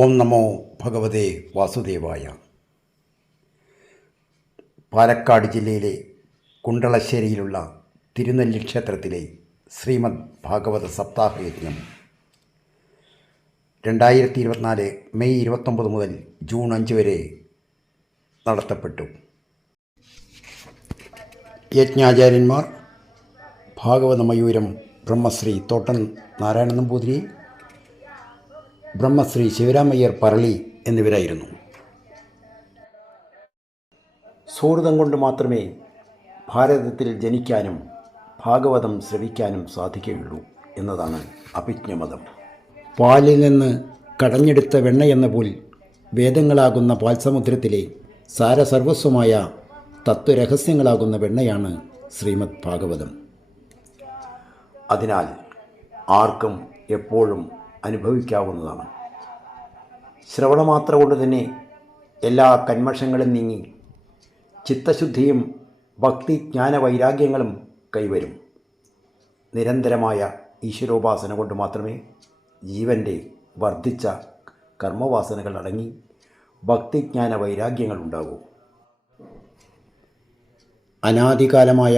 ഓം നമോ ഭഗവതേ വാസുദേവായ. പാലക്കാട് ജില്ലയിലെ കുണ്ടളശ്ശേരിയിലുള്ള തിരുനെല്ലി ക്ഷേത്രത്തിലെ ശ്രീമദ് ഭാഗവത സപ്താഹയജ്ഞം 2024 മെയ് 29 മുതൽ ജൂൺ 5 വരെ നടത്തപ്പെട്ടു. യജ്ഞാചാര്യന്മാർ ഭാഗവത മയൂരം ബ്രഹ്മശ്രീ തോട്ടൻ നാരായണ നമ്പൂതിരി, ബ്രഹ്മശ്രീ ശിവരാമയ്യർ പറളി എന്നിവരായിരുന്നു. സുഹൃതം കൊണ്ട് മാത്രമേ ഭാരതത്തിൽ ജനിക്കാനും ഭാഗവതം ശ്രവിക്കാനും സാധിക്കുകയുള്ളൂ എന്നതാണ് അഭിജ്ഞമതം. പാലിൽ നിന്ന് കടഞ്ഞെടുത്ത വെണ്ണയെന്ന പോൽ വേദങ്ങളാകുന്ന പാൽസമുദ്രത്തിലെ സാരസർവസ്വമായ തത്വരഹസ്യങ്ങളാകുന്ന വെണ്ണയാണ് ശ്രീമദ് ഭാഗവതം. അതിനാൽ ആർക്കും എപ്പോഴും അനുഭവിക്കാവുന്നതാണ്. ശ്രവണമാത്ര കൊണ്ട് തന്നെ എല്ലാ കന്മഷങ്ങളും നീങ്ങി ചിത്തശുദ്ധിയും ഭക്തി ജ്ഞാന വൈരാഗ്യങ്ങളും കൈവരും. നിരന്തരമായ ഈശ്വരോപാസന കൊണ്ട് മാത്രമേ ജീവൻ്റെ വർദ്ധിച്ച കർമ്മവാസനകൾ അടങ്ങി ഭക്തിജ്ഞാന വൈരാഗ്യങ്ങൾ ഉണ്ടാകൂ. അനാദികാലമായ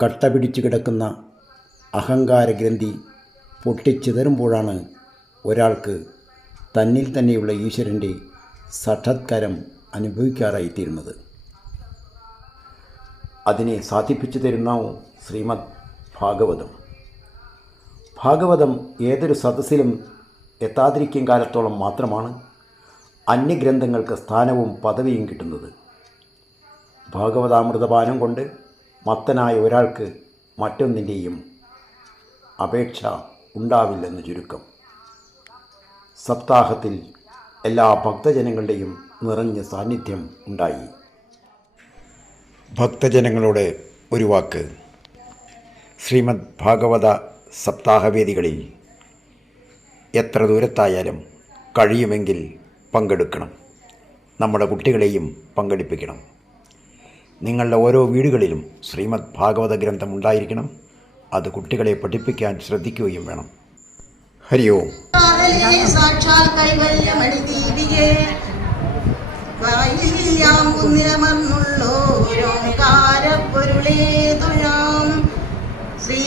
കട്ട പിടിച്ചു കിടക്കുന്ന അഹങ്കാരഗ്രന്ഥി പൊട്ടിച്ചിതറുമ്പോഴാണ് ഒരാൾക്ക് തന്നിൽ തന്നെയുള്ള ഈശ്വരൻ്റെ സാക്ഷാത്കാരം അനുഭവിക്കാറായിത്തീരുന്നത്. അതിനെ സാധിപ്പിച്ചു തരുന്ന ശ്രീമദ് ഭാഗവതം. ഭാഗവതം ഏതൊരു സദസ്സിലും എത്താതിരിക്കും കാലത്തോളം മാത്രമാണ് അന്യഗ്രന്ഥങ്ങൾക്ക് സ്ഥാനവും പദവിയും കിട്ടുന്നത്. ഭാഗവതാമൃതപാനം കൊണ്ട് മത്തനായ ഒരാൾക്ക് മറ്റൊന്നിൻ്റെയും അപേക്ഷ ഉണ്ടാവില്ലെന്ന് ചുരുക്കം. സപ്താഹത്തിൽ എല്ലാ ഭക്തജനങ്ങളുടെയും നിറഞ്ഞ സാന്നിധ്യം ഉണ്ടായി. ഭക്തജനങ്ങളോട് ഒരു വാക്ക്. ശ്രീമദ് ഭാഗവത സപ്താഹവേദികളിൽ എത്ര ദൂരത്തായാലും കഴിയുമെങ്കിൽ പങ്കെടുക്കണം. നമ്മുടെ കുട്ടികളെയും പങ്കെടുപ്പിക്കണം. നിങ്ങളുടെ ഓരോ വീടുകളിലും ശ്രീമദ് ഭാഗവത ഗ്രന്ഥം ഉണ്ടായിരിക്കണം. അത് കുട്ടികളെ പഠിപ്പിക്കാൻ ശ്രദ്ധിക്കുകയും വേണം. ഹരി ഓം. സാക്ഷാൽ കൈവല്യമടിദീപികേ വായിലാം കുന്നിരമർന്നുള്ളോരോങ്കാരപ്പൊരുളേ തുഴാം. ശ്രീ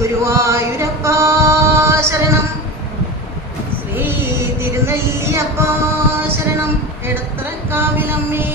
ഗുരുവായൂരപ്പ ശരണം, ശ്രീ തിരുനെല്ലിയപ്പ ശരണം, എടത്തറക്കാവിലമ്മേ.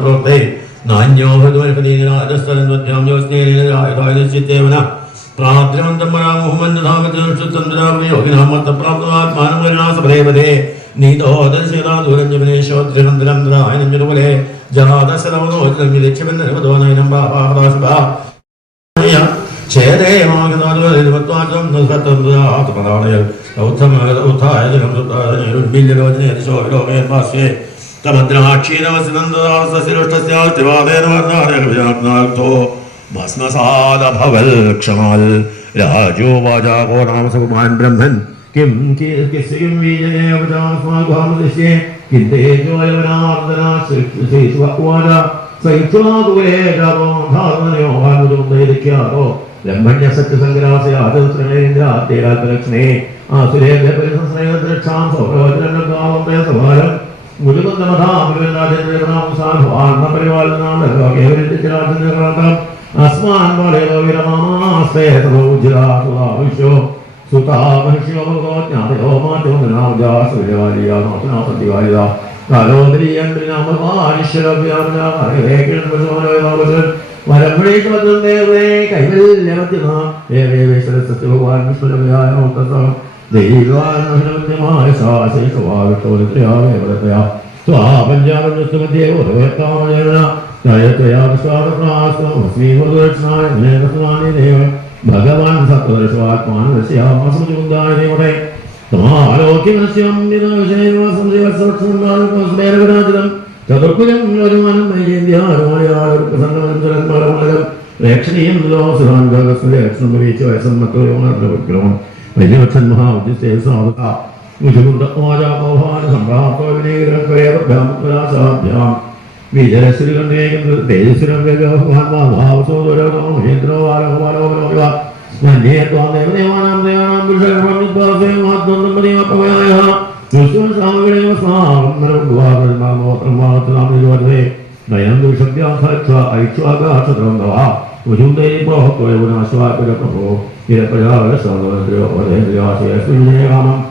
പ്രവൃത്തി നാന്യോഹൃതമൽപദീനാഥസ്ഥലം പ്രാദ്രമന്തം പരാമുഹമ്മന്ദാഗതൃഷ്ടുചന്ദ്രാപ്രിയോഹിനാമത്തപ്രാപ്തമാത്മാനപരിണാസപദേവതേ നീതോദർശിതാദൂരഞ്ജപനേശോദ്രഹന്തരംദ്രായനഞ്ജുരുകുലേ ജാതസരവനോചനമിലക്ഷ്യമെന്നരവതോനയനം പാപാദാശുഭ ഛേദേമാഗതാദുരത്വാചം നൃഹത്തംദ്രാത്മദാണയൽ ൗദ്ധമാഗതൗദ്ധായജനംബില്യലോചനേതിശോരോമേന്മാസ്യേ തമദ്രാക്ഷീരവസിനന്ദാസശിരുഷ്ടസ്യാസ്തിവാദേനവർണ്ണാരേണോ ഭസ്മസാദഭവൽ ക്ഷമാൽ രാജോ വാചാകോ നാമ Sukumaran Brahman Kim Kim വീജനേവചാസ്മാഗാമദിശ്യേ Kim തേജോയവനാർദ്ദനാശ്രീസ്വവാച സൈത്വാദുരേജാതോ ബ്രഹ്മണ്യ സത്യസംഗ്രാസയാദശ്രമേന്ദ്രാദ്യേരാത്മലക്ഷ്മേ ആസുരേന്ദ്രപരിസംസ്നേഹദ്രക്ഷാം സൗരവചനകാമം സമാരം മുരുകുന്ദമധാപരിവാലനാം अस्मान् बलेनो विरमास्ते तदोज्जिरासुराविश्यो सुतामहिष्यो भगवज्ञातयो मातो नामजा सूर्यवालिया मातना सतिवालिया कालोदरीयन्द्रिनामवानिश्वरव्यामजा हरे कृष्णवसोनवसन् वरम्णेश्वरं देवे कैवल्यमत्यमा देवेश्वरस्य भगवान् विष्णुव्याय तथा दैवान्महिनमध्यमाय सा शेषवाविष्टोलित्रयामे वरतया स्वापञ्जालमस्तमध्ये उदयकामजेन जयतया विश्वासप्रास्त्वमस्मि वदुरक्षणाय विनयरत्नानि देव भगवान् सत्त्वदर्शवात्मानस्यामसमुदाय देवते तमालोक्यमस्यं विनाशेवसंजीवसत्संगालकस्मेरविनाजितं चतुर्भुजं योजमानं वैजयन्त्यारुणयारुप्रसन्नमञ्जरन्मलमलम् प्रेक्षणीयं लोकसुरान्गस्मृतिक्षणुवीचोयसन्मत्तोयोनर्भवग्रहं वैजयवत्सन्महाउद्दिष्टे साधुता मुझुकुन्दवाजापोहानसम्भ्रातो विनेग्रहत्वरेवभ्यां पुरासाभ्यां विजयश्रीगण्डेकं तेजश्रीं वेगभगवान्भावसोदरो महेन्द्रो वालभवालोकलोकवा मन्ये त्वां देवदेवानां देवानां पुरुषर्वमिद्वासे महात्मन्दमदेवपवयायः विश्वसामगणेव स्वामनरुद्वागर्मामोत्रमात्रनामिद्वर्धे नयनं दुषभ्याखत्वा ऐक्ष्वागाक्षत्रं दवा मुझुन्दे प्रोक्तोयवनाश्वाकरप्रभो विरपयालसादवन्द्रो वधेन्द्रियाशयस्मिन्नेकामम्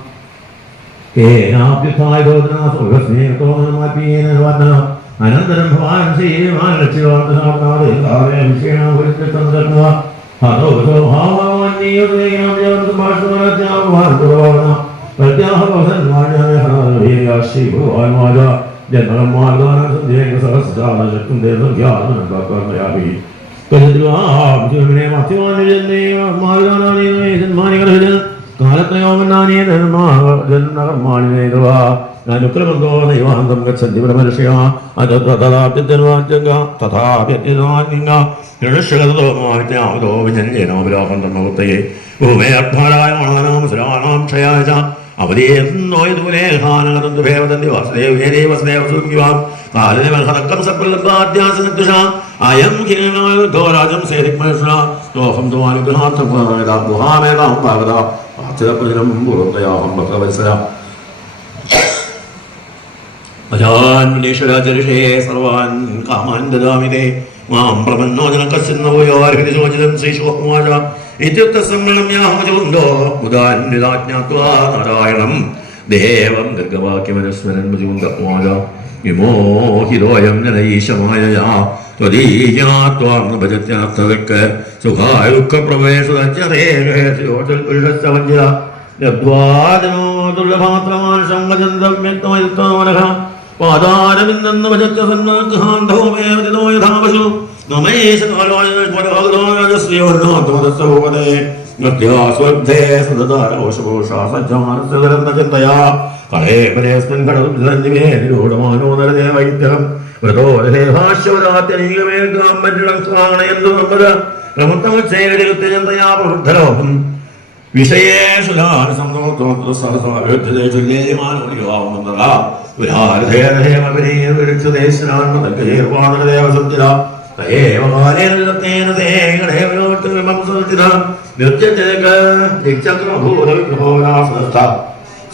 केनाप्युत्थाय गोधनासोऽस्मेतोनमपीन वर्धनम् अनन्तरं भवान् श्रीमानलक्ष्मीवान्तसाप्तादेवालयविषयेणाविष्कृतं हतो भावन्नीयोदेयं जयन्तुभाषणराज्ञाभवान् प्रत्याह वसन्वाण्याश्री भगवान् वाजा जन्मलं मार्गानां सन्ध्येकसहस्रजालशक्तिं देवसंख्यात्मनकाकर्मयाभिः कलिद्वाब्जुर्मिणे मत्स्यमान्यजन्मे मार्गानानि जन्मानि कलविजन् कालत्रयोमन्नानि जन्मकर्माणि अनुक्रमन्दो नैवान्तं गच्छन्ति ब्रह्मर्षयः अततदाप्यतिर्वाच्यङ्गा तथाप्यतिर्वाच्यङ्गा ऋषगतो मावित्यावतो विजन्येनोविलोकन्तमूर्तये भूमे अर्थारायणानां सुराणां क्षयाय च अवधीयन्नो यदुलेखानगतं दुभेवदन्ति वासुदेवहेदेव वसुदेवसुखिवां कालेवहरक्कं सत्पल्लब्धाद्यासनद्विषा अयं किरणोराजं सेदिक्महेश्वरा लोकं त्वानुग्रहार्थं पुनर्वेदा गुहामेदां भागदा आचिरपुजनं पूर्वतयाहं भक्तवत्सला अजान्मुनीश्वराचरिषे सर्वान् कामान् ददामि ते मां प्रपन्नो जनकस्यन्नवयोर्हृदिशोचितं श्रीशोकमाच इत्युक्तसम्मलम्याहमचुन्दो मुदान्निदाज्ञात्वा नारायणं देवं दीर्घवाक्यमनुस्मरन् मुजुन्दमाच विमोहितोऽयं जनैशमायया त्वदीया त्वां न भजत्यनर्थविक् सुखाय दुःखप्रवेशदज्यते हेतुयोचल्पुरुषस्य वञ्जिता यद्वादनो दुर्लभात्रमान् सङ्गजन्तव्यक्तमयुक्तमनः पादारविन्दन्न भजत्य सन्नगृहान्धोमेव दिनो यथा पशु नमैशकालोयस्वरभगदायस्योर्नात्मदस्सभूपते नृत्यास्वब्धे सददारोषभूषा सज्जानस्य दरन्दचिन्तया कले परेऽस्मिन् खडुब्धन्दिवे निरूढमानो नरदेवैद्यम् व्रतो रथेभाष्यवदात्यनीकमेर्गां मण्डलं स्वागणयन्तु ब्रह्मद प्रमुक्तमुच्चैरतिरुत्यजन्तया प्रवृद्धलोकम् विषयेषु दानसंगोत्तमसहस्राविरुद्धते तुल्येयमानोनियोमन्दरा विहारधेरधेमविनीर्विरुक्षुदेशनान्मदग्गजेर्वाणदेव तयेव कालेन दत्तेन ते गणेवयोक्तविमं संस्थिता नृत्यजनक दिक्चक्रभूतविग्रहोरासनस्था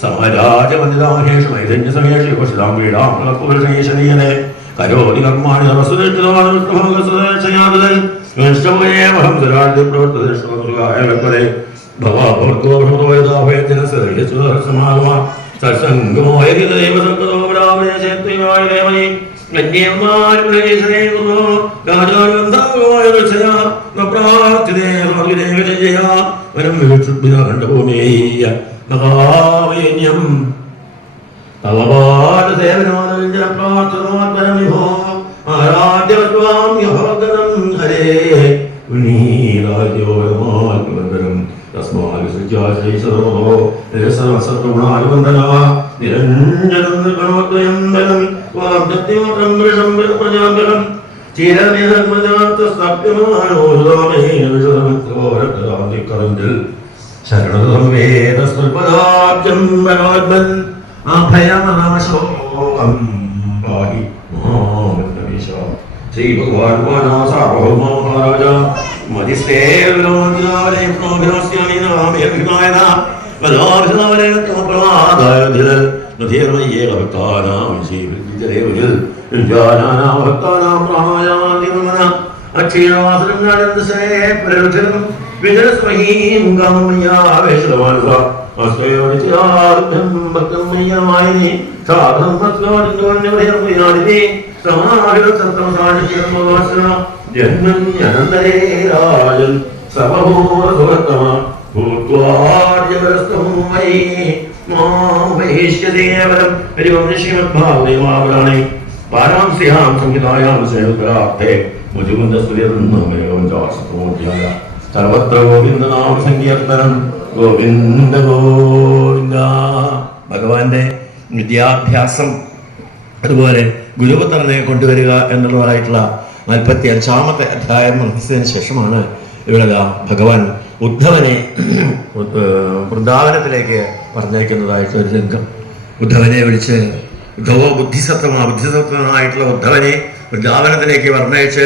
समाजराजवन्दिताहेषु मैथन्यसमेषु युवशिलां क्रीडां पुरुषैशनीयने करोति कर्माणि सर्वसुदृष्टवानुष्टभोगसुदर्शयाददन् विष्णुमेवहं सराज्यप्रवर्तदृष्टोऽनुगाय लक्ष्मणे भवाभवतो भवतोयदाभयजनसमागमा सत्सङ्गमो यदिदेव सङ्गतो ब्राह्मणे चेत्त्वयाय देवनि ശ്രീ ഭഗവാൻ മഹാരാജ സർവത്ര ഗോവിന്ദനാമ സങ്കീർത്തനം. ഗോവിന്ദ ഗോവിന്ദ. ഭഗവാന്റെ വിദ്യാഭ്യാസം അതുപോലെ ഗുരുപുത്രനെ കൊണ്ടുവരിക എന്നുള്ളതായിട്ടുള്ള 45-ാമത്തെ അധ്യായം മനസ്സിന് ശേഷമാണ് ഇവിടെ ഭഗവാൻ ഉദ്ധവനെ വൃന്ദാവനത്തിലേക്ക് പറഞ്ഞയക്കുന്നതായിട്ട് ഒരു രംഗം. ഉദ്ധവനെ വിളിച്ച് ബുദ്ധിസത്വമായിട്ടുള്ള ഉദ്ധവനെ വൃന്ദാവനത്തിലേക്ക് പറഞ്ഞയച്ച്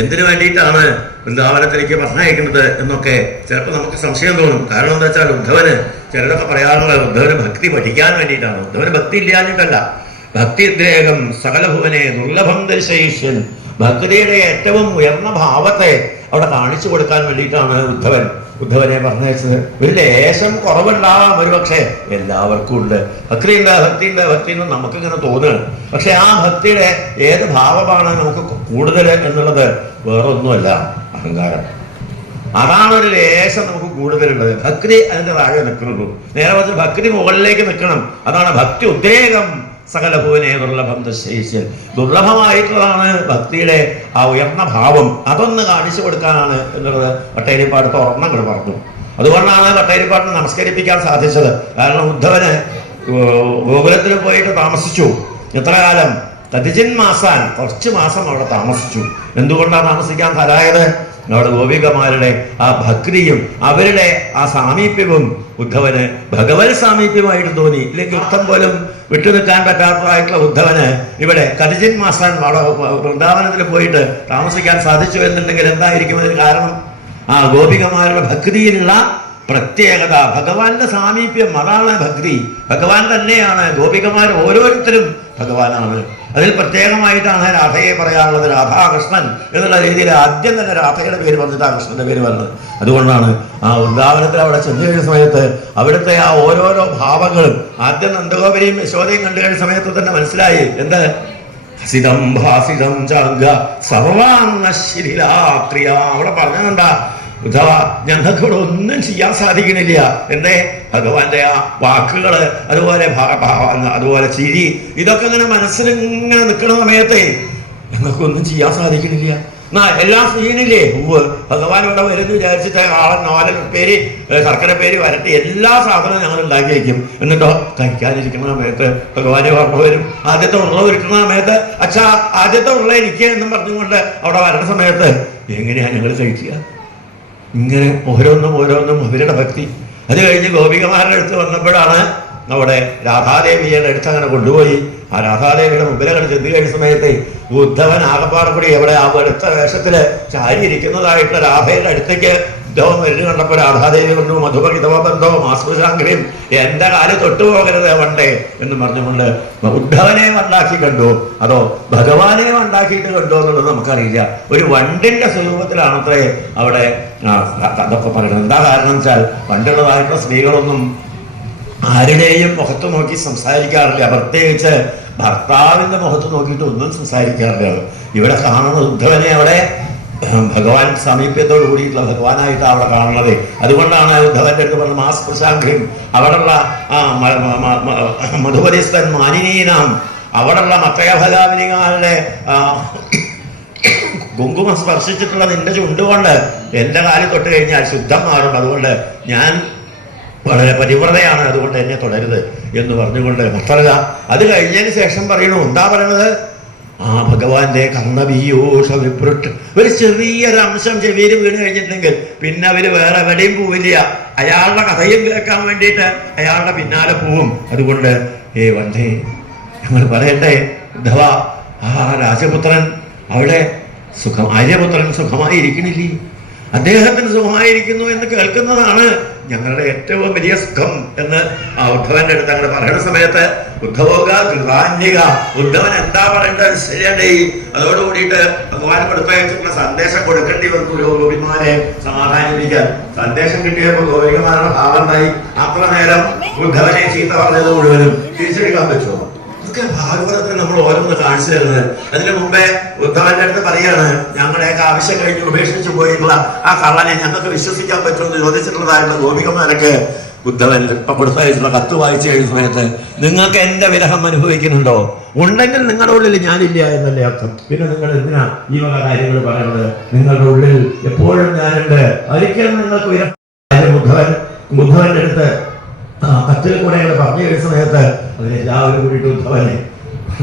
എന്തിനു വേണ്ടിയിട്ടാണ് വൃന്ദാവനത്തിലേക്ക് പറഞ്ഞയക്കുന്നത് എന്നൊക്കെ ചിലപ്പോൾ നമുക്ക് സംശയം തോന്നും. കാരണം എന്താ വെച്ചാൽ ഉദ്ധവന് ചിലരൊക്കെ പറയാറുള്ളത് ഉദ്ധവന് ഭക്തി പഠിക്കാൻ വേണ്ടിയിട്ടാണ്. ഉദ്ധവന് ഭക്തി ഇല്ലാഞ്ഞിട്ടല്ല. ഭക്തിദ്രേകം സകലഭുവനെ ദുർലഭം ദർശയിഷ്യൻ. ഭക്തിയുടെ ഏറ്റവും ഉയർന്ന ഭാവത്തെ അവിടെ കാണിച്ചു കൊടുക്കാൻ വേണ്ടിയിട്ടാണ് ഉദ്ധവനെ പറഞ്ഞയച്ചത്. ഒരു ലേശം കുറവുണ്ടാവാം ഒരുപക്ഷെ, എല്ലാവർക്കും ഉണ്ട്. ഭക്തിയുണ്ട് എന്ന് നമുക്കിങ്ങനെ തോന്നുകയാണ്. പക്ഷെ ആ ഭക്തിയുടെ ഏത് ഭാവമാണ് നമുക്ക് കൂടുതൽ എന്നുള്ളത് വേറൊന്നുമല്ല, അഹങ്കാരം. അതാണ് ഒരു ലേശം നമുക്ക് കൂടുതലുള്ളത്. ഭക്തി അതിൻ്റെ താഴെ നിൽക്കുന്നുള്ളൂ. നേരെ മറിച്ച് ഭക്തി മുകളിലേക്ക് നിൽക്കണം. അതാണ് ഭക്തി ഉദ്രേകം സകലഭുവനെ ദുർലഭം ദർശയിഷ്യൻ. ദുർലഭമായിട്ടുള്ളതാണ് ഭക്തിയുടെ ആ ഉയർന്ന ഭാവം. അതൊന്ന് കാണിച്ചു കൊടുക്കാനാണ് എന്നുള്ളത് ഭട്ടതിരിപ്പാട് തുറന്നങ്ങൾ പറഞ്ഞു. അതുകൊണ്ടാണ് ഭട്ടതിരിപ്പാടിനെ നമസ്കരിപ്പിക്കാൻ സാധിച്ചത്. കാരണം ഉദ്ധവന് ഗോകുലത്തിൽ പോയിട്ട് താമസിച്ചു. എത്ര കാലം? തതിജിൻ മാസാൻ, കുറച്ച് മാസം അവിടെ താമസിച്ചു. എന്തുകൊണ്ടാണ് താമസിക്കാൻ തരായത്? അവിടെ ഗോപികമാരുടെ ആ ഭക്തിയും അവരുടെ ആ സാമീപ്യവും ഉദ്ധവന് ഭഗവത് സാമീപ്യമായിട്ട് തോന്നി. ഇല്ലെങ്കിൽ യുദ്ധം പോലും വിട്ടുനിൽക്കാൻ പറ്റാത്തതായിട്ടുള്ള ഉദ്ധവന് ഇവിടെ കതിജിൻ മാസാൻ വൃന്ദാവനത്തിൽ പോയിട്ട് താമസിക്കാൻ സാധിച്ചു എന്നുണ്ടെങ്കിൽ എന്തായിരിക്കും അതിന് കാരണം? ആ ഗോപികമാരുടെ ഭക്തിയിലുള്ള പ്രത്യേകത, ഭഗവാന്റെ സാമീപ്യം, അതാണ് ഭക്തി. ഭഗവാൻ തന്നെയാണ്. ഗോപികമാർ ഓരോരുത്തരും ഭഗവാനാണ്. അതിൽ പ്രത്യേകമായിട്ടാണ് രാധയെ പറയാനുള്ളത്. രാധാകൃഷ്ണൻ എന്നുള്ള രീതിയിൽ ആദ്യം തന്നെ രാധയുടെ പേര് പറഞ്ഞിട്ട് കൃഷ്ണന്റെ പേര് പറഞ്ഞത്. അതുകൊണ്ടാണ് ആ വൃന്ദാവനത്തിൽ അവിടെ ചെന്നു കഴിഞ്ഞ സമയത്ത് അവിടുത്തെ ആ ഓരോരോ ഭാവങ്ങളും ആദ്യം നന്ദഗോപരിയും യശോദയും കണ്ടു കഴിഞ്ഞ സമയത്ത് തന്നെ മനസ്സിലായി. എന്ത്? ഹസിതം ഭാസിതം ചാംഗ സർവാംഗശിഥിലാക്രിയ. അവിടെ പറഞ്ഞതെന്താ? ഉദ്ധവ, ഞങ്ങൾക്ക് ഇവിടെ ഒന്നും ചെയ്യാൻ സാധിക്കണില്ല. എന്തേ? ഭഗവാന്റെ ആ വാക്കുകള്, അതുപോലെ ചിരി, ഇതൊക്കെ ഇങ്ങനെ മനസ്സിലിങ്ങനെ നിൽക്കുന്ന സമയത്തെ ഞങ്ങൾക്കൊന്നും ചെയ്യാൻ സാധിക്കണില്ല. എല്ലാം ചെയ്യണില്ലേ? ഭഗവാൻ ഇവിടെ വരുന്നു വിചാരിച്ചിട്ട് ആളെ നോലപ്പേര് ശർക്കരപ്പേര് വരട്ടി എല്ലാ സാധനവും ഞങ്ങൾ ഉണ്ടാക്കി വയ്ക്കും. എന്നിട്ടോ കഴിക്കാതിരിക്കുന്ന സമയത്ത് ഭഗവാനെ ഓർമ്മ വരും. ആദ്യത്തെ ഉള്ള ഒരുക്കുന്ന സമയത്ത് അച്ഛാ ആദ്യത്തെ ഉള്ള എനിക്ക് എന്നും പറഞ്ഞുകൊണ്ട് അവിടെ വരണ സമയത്ത് എങ്ങനെയാ ഞങ്ങൾ കഴിക്കുക? ഇങ്ങനെ ഓരോന്നും അവരുടെ ഭക്തി. അത് കഴിഞ്ഞ് ഗോപികമാരുടെ അടുത്ത് വന്നപ്പോഴാണ് അവിടെ രാധാദേവിയുടെ അടുത്ത് അങ്ങനെ കൊണ്ടുപോയി. ആ രാധാദേവിയുടെ മുമ്പിലങ്ങനെ ചെന്ന് കഴിഞ്ഞ സമയത്ത് ഉദ്ധവൻ ആകപ്പാടക്കൂടി എവിടെ ആ വെളുത്ത വേഷത്തില് ചാരിയിരിക്കുന്നതായിട്ട് രാധയുടെ അടുത്തേക്ക് ഉദ്ധവൻ വരുന്നു കണ്ടപ്പോൾ രാധാദേവി പറഞ്ഞു, മധുപകിതവബന്ധോ മാസ്പുശാങ്കരിയും, എന്റെ കാല് തൊട്ടുപോകരുത് വണ്ടേ എന്ന് പറഞ്ഞുകൊണ്ട് ഉദ്ധവനെ ഉണ്ടാക്കി കണ്ടു, അതോ ഭഗവാനെ ഉണ്ടാക്കിയിട്ട് കണ്ടോ എന്നുള്ളത് നമുക്കറിയില്ല. ഒരു വണ്ടിന്റെ സ്വരൂപത്തിലാണത്രേ അവിടെ അതൊക്കെ പറയുന്നത്. എന്താ കാരണം വെച്ചാൽ പണ്ടുള്ളതായിട്ടുള്ള സ്ത്രീകളൊന്നും ആരുടെയും മുഖത്ത് നോക്കി സംസാരിക്കാറില്ല. പ്രത്യേകിച്ച് ഭർത്താവിന്റെ മുഖത്ത് നോക്കിയിട്ട് ഒന്നും സംസാരിക്കാറില്ല. ഇവിടെ കാണുന്ന ഉദ്ധവനെ അവിടെ ഭഗവാൻ സാമീപ്യത്തോട് കൂടിയിട്ടുള്ള ഭഗവാനായിട്ടാണ് അവിടെ കാണുന്നത്. അതുകൊണ്ടാണ് ഉദ്ധവന്റെ അടുത്ത് പറഞ്ഞ മാസ്പൃശാഖ്യം, അവിടെയുള്ള മധുപരിസ്ഥൻ മാനിനീനാം, അവിടെയുള്ള മത്തയഫലാവിനികളുടെ കുങ്കുമം സ്പർശിച്ചിട്ടുള്ള നിന്റെ ചുണ്ടുകൊണ്ട് എന്റെ കാലിൽ തൊട്ട് കഴിഞ്ഞാൽ ശുദ്ധം മാറും. അതുകൊണ്ട് ഞാൻ വളരെ പരിവ്രതയാണ്, അതുകൊണ്ട് എന്നെ തുടരുത് എന്ന് പറഞ്ഞുകൊണ്ട് ഭക്തരത. അത് കഴിഞ്ഞതിന് ശേഷം പറയണു, എന്താ പറയണത്? ഭഗവാന്റെ കർണപീയൂഷ വിപ്രുട്ട്, ഒരു ചെറിയൊരു അംശം ചെവിയിൽ വീണ് കഴിഞ്ഞിട്ടുണ്ടെങ്കിൽ പിന്നെ അവര് വേറെ എവിടെയും പോവില്ല. അയാളുടെ കഥയും കേൾക്കാൻ വേണ്ടിയിട്ട് അയാളുടെ പിന്നാലെ പോവും. അതുകൊണ്ട് വന്ദേ, ഞങ്ങൾ പറയട്ടെ, ഉദ്ധവ, രാജപുത്രൻ അവിടെ ആര്യപുത്രൻ സുഖമായി ഇരിക്കണില്ലേ? അദ്ദേഹത്തിന് സുഖമായിരിക്കുന്നു എന്ന് കേൾക്കുന്നതാണ് ഞങ്ങളുടെ ഏറ്റവും വലിയ സുഖം എന്ന് ഉദ്ധവന്റെ അടുത്ത് അങ്ങനെ പറയുന്ന സമയത്ത് ഉദ്ധവോക കൃതാന്യക, ഉദ്ധവൻ എന്താ പറയേണ്ടത് ശരിയല്ലേ? അതോടുകൂടിയിട്ട് ഭഗവാൻ കൊടുത്തയച്ചിട്ടുള്ള സന്ദേശം കൊടുക്കേണ്ടി വന്നു ഗോപിമാരെ സമാധാനിപ്പിക്കാൻ. സന്ദേശം കിട്ടിയപ്പോൾ ഗോപികമാരുടെ ഭാവം ഉണ്ടായി. അത്ര നേരം ഉദ്ധവനെ ചീത്ത പറഞ്ഞത് മുഴുവനും തിരിച്ചെടുക്കാൻ പറ്റുമോ? ഭാഗവതത്തിൽ നമ്മൾ ഓരോന്ന് കാണിച്ചു തരുന്നത്. അതിനു മുമ്പേ ഉദ്ധവന്റെ അടുത്ത് പറയാണ്, ഞങ്ങളുടെയൊക്കെ ആവശ്യം കഴിഞ്ഞ് ഉപേക്ഷിച്ചു പോയിട്ടുള്ള ആ കള്ളനെ ഞങ്ങൾക്ക് വിശ്വസിക്കാൻ പറ്റുമെന്ന് ചോദിച്ചിട്ടുള്ളതായിട്ടുള്ള ഗോപികമാരൊക്കെ ഉദ്ധവൻ കൊടുത്തയച്ചുള്ള കത്ത് വായിച്ചു കഴിയുന്ന സമയത്ത്, നിങ്ങൾക്ക് എന്റെ വിരഹം അനുഭവിക്കുന്നുണ്ടോ? ഉണ്ടെങ്കിൽ നിങ്ങളുടെ ഉള്ളിൽ ഞാനില്ല എന്നല്ലേ അർത്ഥം. പിന്നെ നിങ്ങൾ എന്തിനാ ഈ വക കാര്യങ്ങൾ പറയുന്നത്? നിങ്ങളുടെ ഉള്ളിൽ എപ്പോഴും ഞാനുണ്ട്. ഒരിക്കലും നിങ്ങൾക്ക് വിരഹം. ബുദ്ധവന്റെ അടുത്ത് കത്തിൽ കൂടെ പറഞ്ഞു കഴിച്ച സമയത്ത് അവരെല്ലാവരും കൂടിയിട്ട് ഉദ്ധവനെ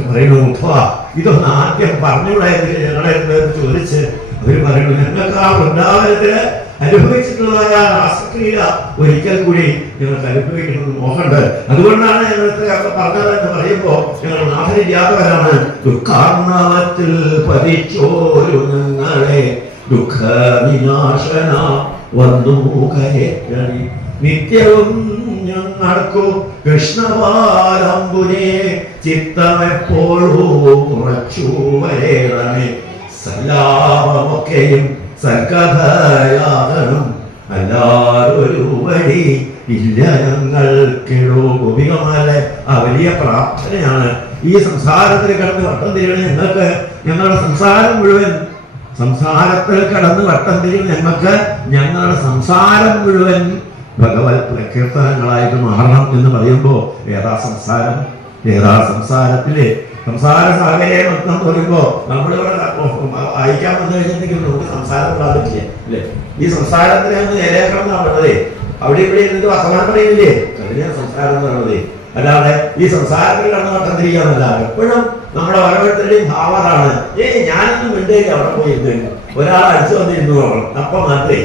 പറയുന്നു, ഉദ്ധവ, ഇതൊന്ന് ആദ്യം പറഞ്ഞുകൂടായിരുന്നു ഞങ്ങളെ ചോദിച്ച്. അവര് പറയുന്നു, ഞങ്ങൾക്ക് ആ വൃന്ദാവനത്തിന് അനുഭവിച്ചിട്ടുള്ളതായ ആസക്തിയില ഒരിക്കൽ കൂടി ഞങ്ങൾക്ക് അനുഭവിക്കണമെന്ന് മോഹമുണ്ട്. അതുകൊണ്ടാണ് ഞങ്ങൾക്ക് പറഞ്ഞത് എന്ന് പറയുമ്പോ ഞങ്ങൾ നാഥനില്ലാത്തവരാണ്. ദുഃഖാർണവത്തിൽ പതിച്ചോരു ഞങ്ങളെ ദുഃഖ വിനാശന വന്നു കയറ്റണി നിത്യവും ഞങ്ങൾക്കു കൃഷ്ണപാദംബുനെ ചിത്തമെപ്പോഴും ഉറച്ചു വരേണമേ. സല്ലാപമൊക്കെയും സൽക്കഥയാകണം, അല്ലാതൊരു വഴി ഇല്ല ഞങ്ങൾക്കിടൂ. ഗോപികമാരുടെ ആ വലിയ പ്രാർത്ഥനയാണ്. ഈ സംസാരത്തിൽ കിടന്ന് വട്ടം തിരിയണ ഞങ്ങൾക്ക്, ഞങ്ങളുടെ സംസാരം മുഴുവൻ സംസാരത്തിൽ കിടന്ന് വട്ടം തിരിയും ഞങ്ങൾക്ക്, ഞങ്ങളുടെ സംസാരം മുഴുവൻ ഭഗവത് പ്രകീർത്തനങ്ങളായിട്ട് മാറണം എന്ന് പറയുമ്പോ ഏതാ സംസാരം? ഏതാ സംസാരത്തില് സംസാര സാഗരെ മൊത്തം പറയുമ്പോ നമ്മളിവിടെ വായിക്കാൻ വന്നു കഴിഞ്ഞിട്ടുണ്ടെങ്കിൽ നമുക്ക് സംസാരം ഉണ്ടാവില്ല അല്ലേ? ഈ സംസാരത്തിനെ ഒന്ന് നേരെയാക്കണം എന്നാ പറഞ്ഞതേ. അവിടെ ഇവിടെ ഇരുന്നിട്ട് വർത്തമാനം പറയുന്നില്ലേ? അതിനെയാണ് സംസാരം എന്ന് പറയുന്നത്. അല്ലാതെ ഈ സംസാരത്തിൽ കടന്ന് വട്ടം തിരിക്കാന്നല്ല. എപ്പോഴും നമ്മുടെ ഓരോരുത്തരുടെയും ഭാവമാണ്, ഞാനൊന്നും മിണ്ടേക്ക് അവിടെ പോയിരുന്നു, ഒരാൾ അടിച്ചു വന്നിരുന്നു നോക്കണം, അപ്പൊ മാത്രമേ